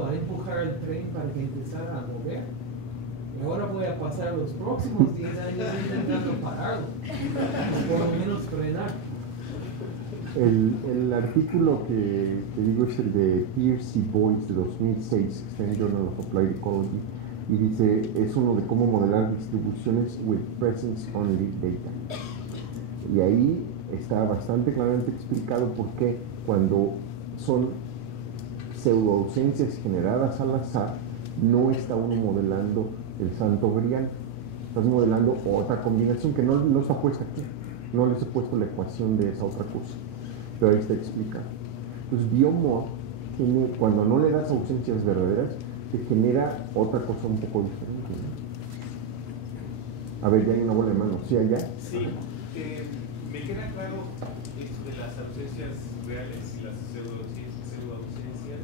a empujar el tren para que empezara a mover. Y ahora voy a pasar los próximos 10 años intentando pararlo, por lo menos frenar. El artículo que te digo es el de Pierce y Boyce de 2006, está en Journal of Applied Ecology, y dice, es uno de cómo modelar distribuciones with presence only data. Y ahí está bastante claramente explicado por qué cuando son pseudoausencias generadas al azar, no está uno modelando el santo grial, estás modelando otra combinación que no está puesta aquí, no les he puesto la ecuación de esa otra cosa, pero ahí está explicado. Entonces Biomod tiene, cuando no le das ausencias verdaderas, te genera otra cosa un poco diferente, ¿no? A ver, ya hay una bola de mano, ¿sí allá? Sí, me queda claro esto de las ausencias reales y las pseudoausencias,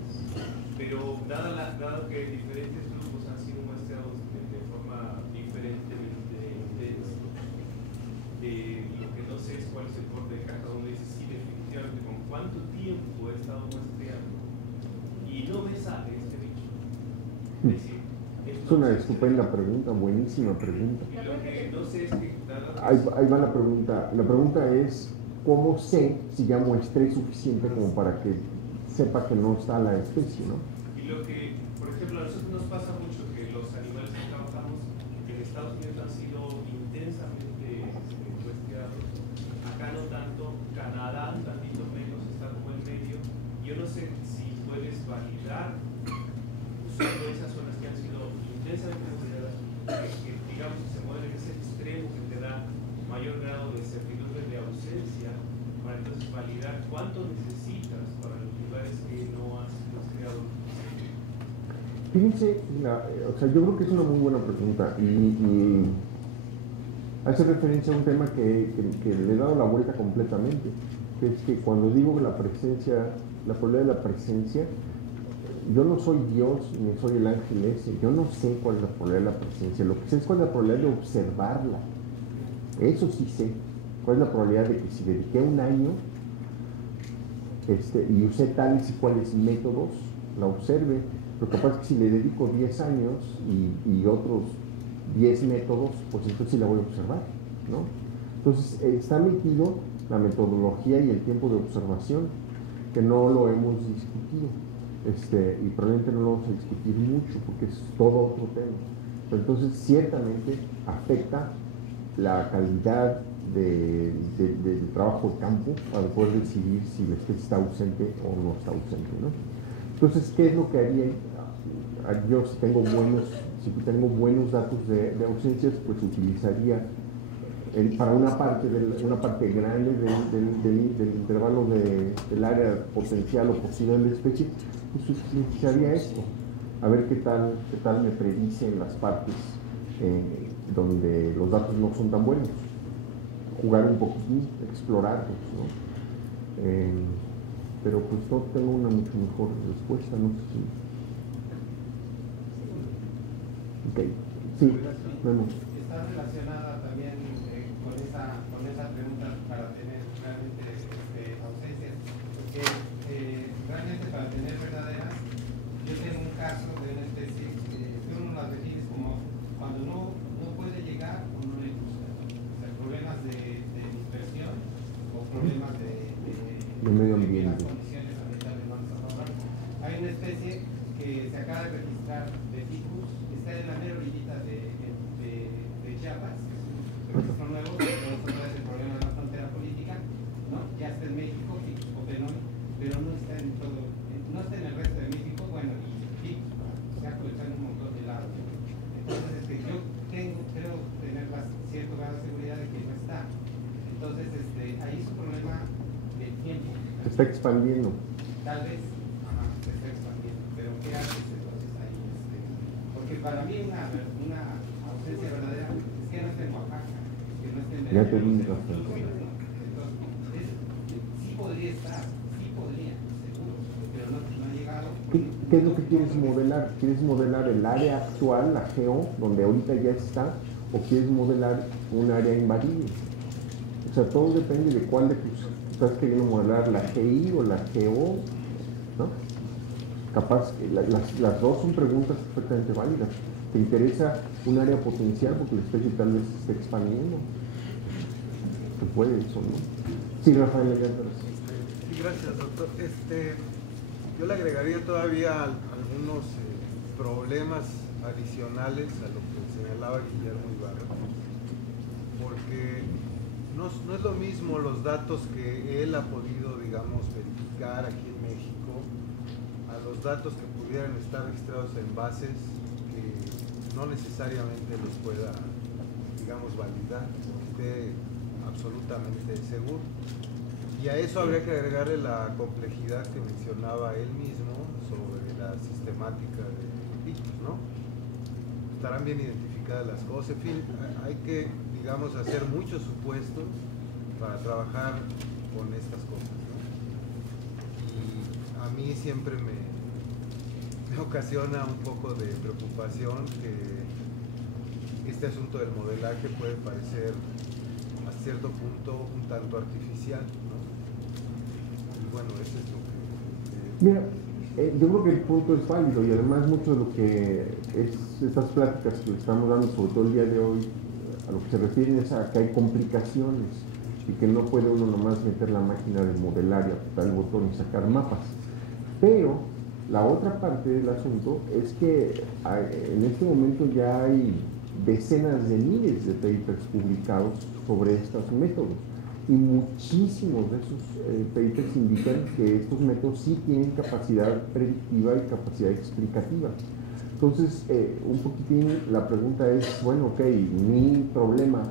pero dado que diferentes grupos han sido muestreados de forma diferentemente intensa, lo que no sé es cuál es el corte de caja donde dice sí, definitivamente con cuánto tiempo he estado muestreando y no me sale este bicho. Es decir, es una estupenda pregunta, buenísima pregunta. Y lo que no sé es que ahí va la pregunta. La pregunta es, ¿cómo sé si ya muestré suficiente como para que sepa que no está la especie, ¿no? Y lo que, por ejemplo, a nosotros nos pasa mucho que los animales que trabajamos en Estados Unidos han sido intensamente cuestionados. Acá no tanto, Canadá un tantito menos, está como en medio. Yo no sé si puedes validar usando esas zonas que han sido intensamente cuestionadas, que digamos que se mueven en ese extremo que te da mayor grado de certidumbre de ausencia, para entonces validar cuánto necesitas para los lugares que no has creado. Fíjense, o sea, yo creo que es una muy buena pregunta y hace referencia a un tema que le he dado la vuelta completamente, que es que cuando digo la presencia, la probabilidad de la presencia, yo no soy Dios ni soy el ángel ese, yo no sé cuál es la probabilidad de la presencia, lo que sé es cuál es la probabilidad de observarla, eso sí sé, cuál es la probabilidad de que si dediqué un año y usé tales y cuales métodos, la observe. Lo que pasa es que si le dedico 10 años y otros 10 métodos, pues entonces sí la voy a observar, ¿no? Entonces está metido la metodología y el tiempo de observación, que no lo hemos discutido, y probablemente no lo vamos a discutir mucho porque es todo otro tema. Pero entonces ciertamente afecta la calidad del trabajo de campo para poder decidir si la especie está ausente o no está ausente, ¿no? Entonces, ¿qué es lo que haría? Yo si tengo buenos datos de ausencias, pues utilizaría para una parte grande del intervalo del área potencial o posible de la especie, pues utilizaría esto, a ver qué tal me predicen las partes donde los datos no son tan buenos, jugar un poquitín, explorarlos, ¿no? Pero pues no tengo una mucho mejor respuesta, no sé si... Ok, sí, vemos. Está relacionada también con esa pregunta para tener realmente ausencias, porque realmente para tener verdaderas, yo tengo un caso de una especie que uno las define como cuando no puede llegar o no le gusta, o sea, problemas de dispersión o problemas de medio ambiente. Las condiciones ambientales no nos favoran. Hay una especie que se acaba de registrar de ficus, está en la mera orillita de Chiapas, que es un registro nuevo, pero otra vez el problema de la frontera política, ¿no? Ya está en México, ficus copenón, pero no está en todo, no está en el resto de México, bueno, y ficus, se ha aprovechado un montón de lados. Entonces, yo creo tener cierto grado de seguridad de que no está. Entonces, ahí es un problema del tiempo. Se está expandiendo. Tal vez, se está expandiendo, pero ¿qué haces entonces ahí? Porque para mí una ausencia verdadera es que no esté en Oaxaca, que no esté en Ya te Veracruz, vi, entonces, sí podría estar, seguro, pero no ha llegado. ¿Qué es lo que quieres modelar? ¿Quieres modelar el área actual, la geo, donde ahorita ya está, o quieres modelar un área invadible? O sea, todo depende de cuál de tus... ¿Estás queriendo modelar la GI o la GO? ¿No? Capaz, las dos son preguntas perfectamente válidas. ¿Te interesa un área potencial porque la especie tal vez se esté expandiendo? Se puede eso, ¿no? Sí, Rafael, ya Sí, gracias, doctor. Yo le agregaría todavía algunos problemas adicionales a lo que señalaba Guillermo Ibarra, porque no es lo mismo los datos que él ha podido, digamos, verificar aquí en México a los datos que pudieran estar registrados en bases que no necesariamente los pueda, digamos, validar, esté absolutamente seguro. Y a eso habría que agregarle la complejidad que mencionaba él mismo sobre la sistemática de picos, ¿no? Estarán bien identificadas las cosas, en fin, hay que, digamos, hacer muchos supuestos para trabajar con estas cosas, ¿no? Y a mí siempre me ocasiona un poco de preocupación que este asunto del modelaje puede parecer a cierto punto un tanto artificial, ¿no? Y bueno, eso es lo que... Mira, yo creo que el punto es válido y además mucho de lo que es estas pláticas que le estamos dando, sobre todo el día de hoy, a lo que se refiere es a que hay complicaciones y que no puede uno nomás meter la máquina de modelar y apretar el botón y sacar mapas. Pero la otra parte del asunto es que en este momento ya hay decenas de miles de papers publicados sobre estos métodos y muchísimos de esos papers indican que estos métodos sí tienen capacidad predictiva y capacidad explicativa. Entonces, un poquitín la pregunta es, bueno, ok, mi problema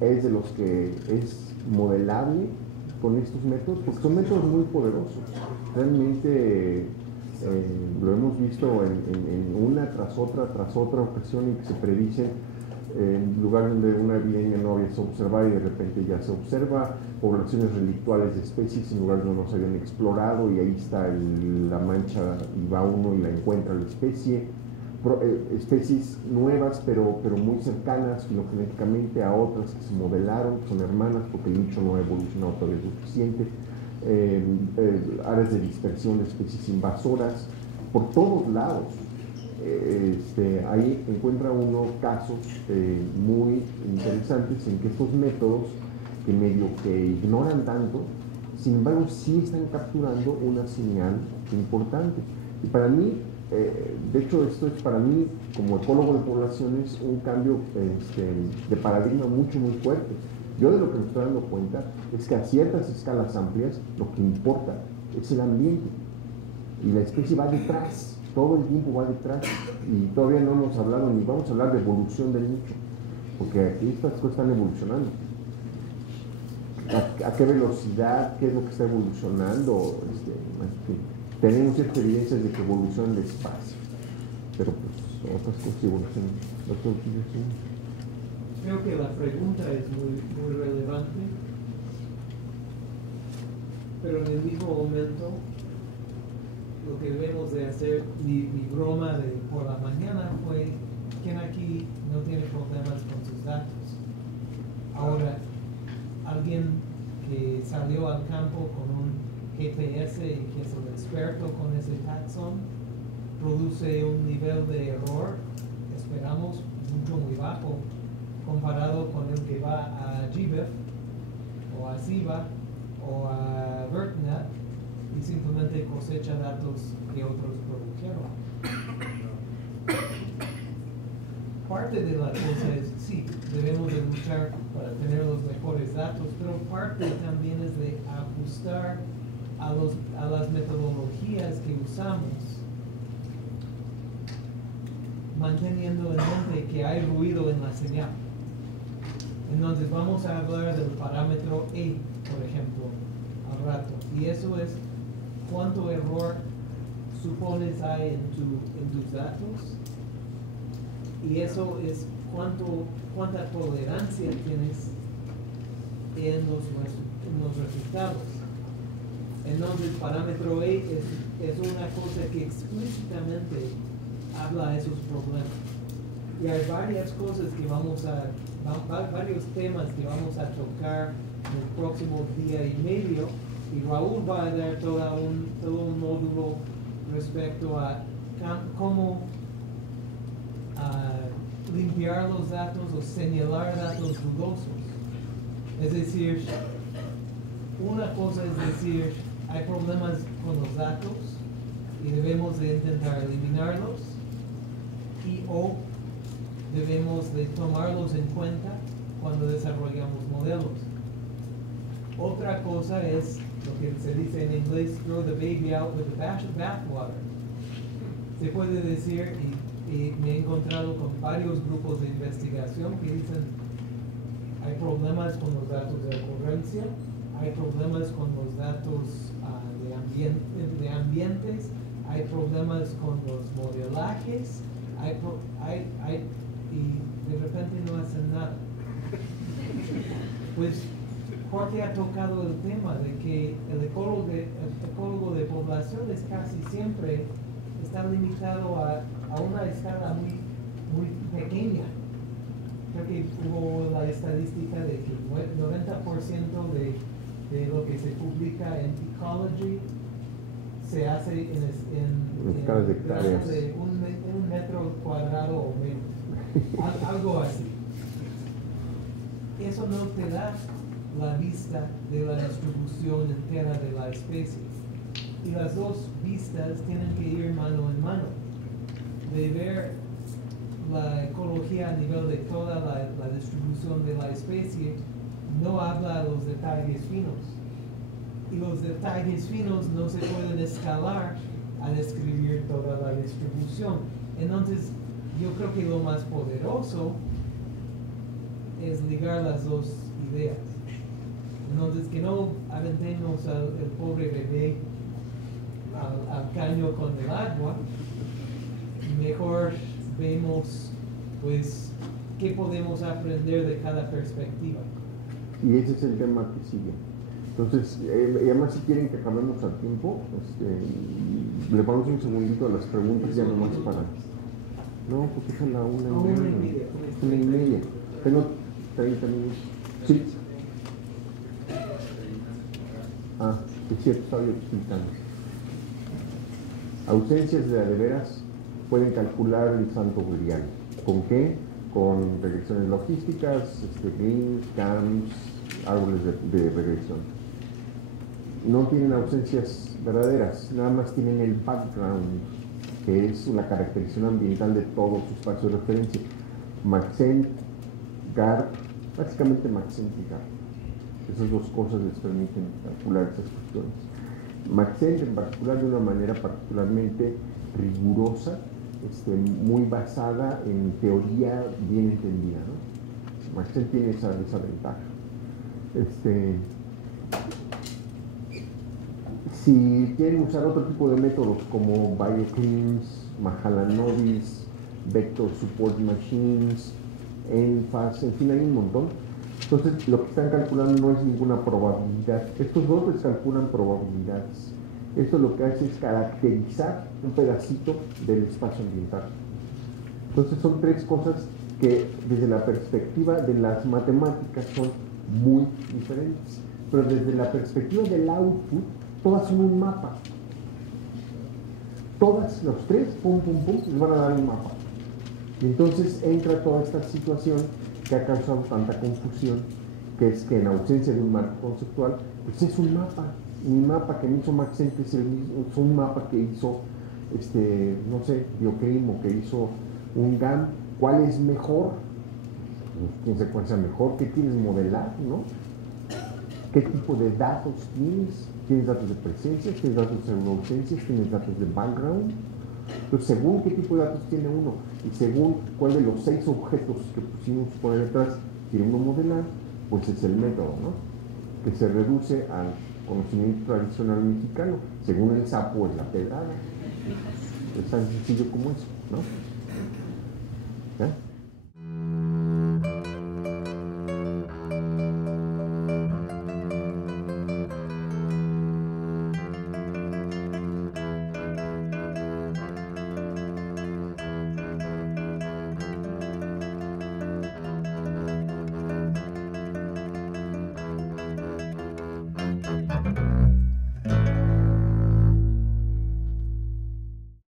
es de los que es modelable con estos métodos, porque son métodos muy poderosos. Realmente lo hemos visto en una tras otra ocasión en que se predice en lugar donde una epidemia no había sido observada y de repente ya se observa poblaciones relictuales de especies en lugares donde no se habían explorado y ahí está la mancha y va uno y la encuentra la especie. Especies nuevas pero muy cercanas filogenéticamente a otras que se modelaron, que son hermanas porque el nicho no ha evolucionado todavía suficiente. áreas de dispersión de especies invasoras, por todos lados. Ahí encuentra uno casos muy interesantes en que estos métodos, que medio que ignoran tanto, sin embargo sí están capturando una señal importante. Y para mí, de hecho esto es para mí, como ecólogo de poblaciones, un cambio de paradigma mucho, muy fuerte. Yo de lo que me estoy dando cuenta es que a ciertas escalas amplias lo que importa es el ambiente y la especie va detrás, todo el tiempo va detrás, y todavía no hemos hablado ni vamos a hablar de evolución del nicho, porque aquí estas cosas están evolucionando. ¿A qué velocidad? ¿Qué es lo que está evolucionando? Tenemos ciertas evidencias de que evoluciona el espacio, pero pues otras cosas evolucionan. Creo que la pregunta es muy relevante, pero en el mismo momento lo que debemos de hacer, mi broma de por la mañana fue: ¿quién aquí no tiene problemas con sus datos? Ahora, alguien que salió al campo con un GPS y que es un experto con ese taxón produce un nivel de error, esperamos, mucho muy bajo comparado con el que va a GBIF o a SIVA o a VertNet y simplemente cosecha datos que otros produjeron. Parte de la cosa es, sí, debemos de luchar para tener los mejores datos, pero parte también es de ajustar a las metodologías que usamos, manteniendo en mente que hay ruido en la señal. Entonces vamos a hablar del parámetro E, por ejemplo, al rato, y eso es cuánto error supones hay en tus datos, y eso es cuánta tolerancia tienes en los resultados. Entonces el parámetro E es una cosa que explícitamente habla de esos problemas. Y hay varias cosas que varios temas que vamos a tocar en el próximo día y medio, y Raúl va a dar todo un módulo respecto a cómo limpiar los datos o señalar datos dudosos. Es decir, una cosa es decir, hay problemas con los datos y debemos de intentar eliminarlos, o debemos de tomarlos en cuenta cuando desarrollamos modelos. Otra cosa es lo que se dice en inglés, throw the baby out with the bathwater. Se puede decir, y me he encontrado con varios grupos de investigación que dicen, hay problemas con los datos de ocurrencia, hay problemas con los datos de ambientes, hay problemas con los modelajes, y de repente no hacen nada. Pues Jorge ha tocado el tema de que el ecólogo de poblaciones casi siempre está limitado a una escala muy pequeña. Creo que hubo la estadística de que 90% de lo que se publica en Ecology se hace en escalas de hectáreas, de un metro cuadrado o menos, algo así. Eso no te da la vista de la distribución entera de la especie, y las dos vistas tienen que ir mano en mano, de ver la ecología a nivel de toda la distribución de la especie. No habla de los detalles finos, y los detalles finos no se pueden escalar a describir toda la distribución. Entonces yo creo que lo más poderoso es ligar las dos ideas. Entonces, que no aventemos el pobre bebé al caño con el agua, mejor vemos pues qué podemos aprender de cada perspectiva. Y ese es el tema que sigue. Entonces, y además si quieren que acabemos al tiempo, le vamos un segundito a las preguntas ya nomás para... No, porque es a la 1:30. 1:30. Tengo 30 minutos. Sí. Es cierto, estaba yo explicando. Ausencias de veras pueden calcular el santo grial. ¿Con qué? Con regresiones logísticas, greens, camps, árboles de regresión. No tienen ausencias verdaderas, nada más tienen el background, que es la caracterización ambiental de todo su espacio de referencia. Maxent, GARP, básicamente Maxent y GARP. Esas dos cosas les permiten calcular esas cuestiones. Maxent en particular de una manera particularmente rigurosa, muy basada en teoría bien entendida, ¿no? Maxent tiene esa ventaja. Si quieren usar otro tipo de métodos como BioCleans, Mahalanobis, Vector Support Machines, ENFAS, en fin, hay un montón. Entonces, lo que están calculando no es ninguna probabilidad. Estos dos les calculan probabilidades. Esto lo que hace es caracterizar un pedacito del espacio ambiental. Entonces, son tres cosas que desde la perspectiva de las matemáticas son muy diferentes. Pero desde la perspectiva del output, todas son un mapa. Todas, los tres, pum, pum, pum, les van a dar un mapa. Y entonces entra toda esta situación que ha causado tanta confusión, que es que en ausencia de un marco conceptual, pues es un mapa. Mi mapa que me hizo Maxent es el mismo, es un mapa que hizo, no sé, BioClim o que hizo un GAN. ¿Cuál es mejor? ¿Quién se cuenta mejor? ¿Qué quieres modelar, no? ¿Qué tipo de datos tienes? ¿Tienes datos de presencia? ¿Tienes datos de ausencias? ¿Tienes datos de background? Entonces, según qué tipo de datos tiene uno y según cuál de los 6 objetos que pusimos por ahí detrás quiere uno modelar, pues es el método, ¿no? Que se reduce al conocimiento tradicional mexicano. Según el sapo es la pedrada. Es tan sencillo como eso, ¿no? ¿Ya?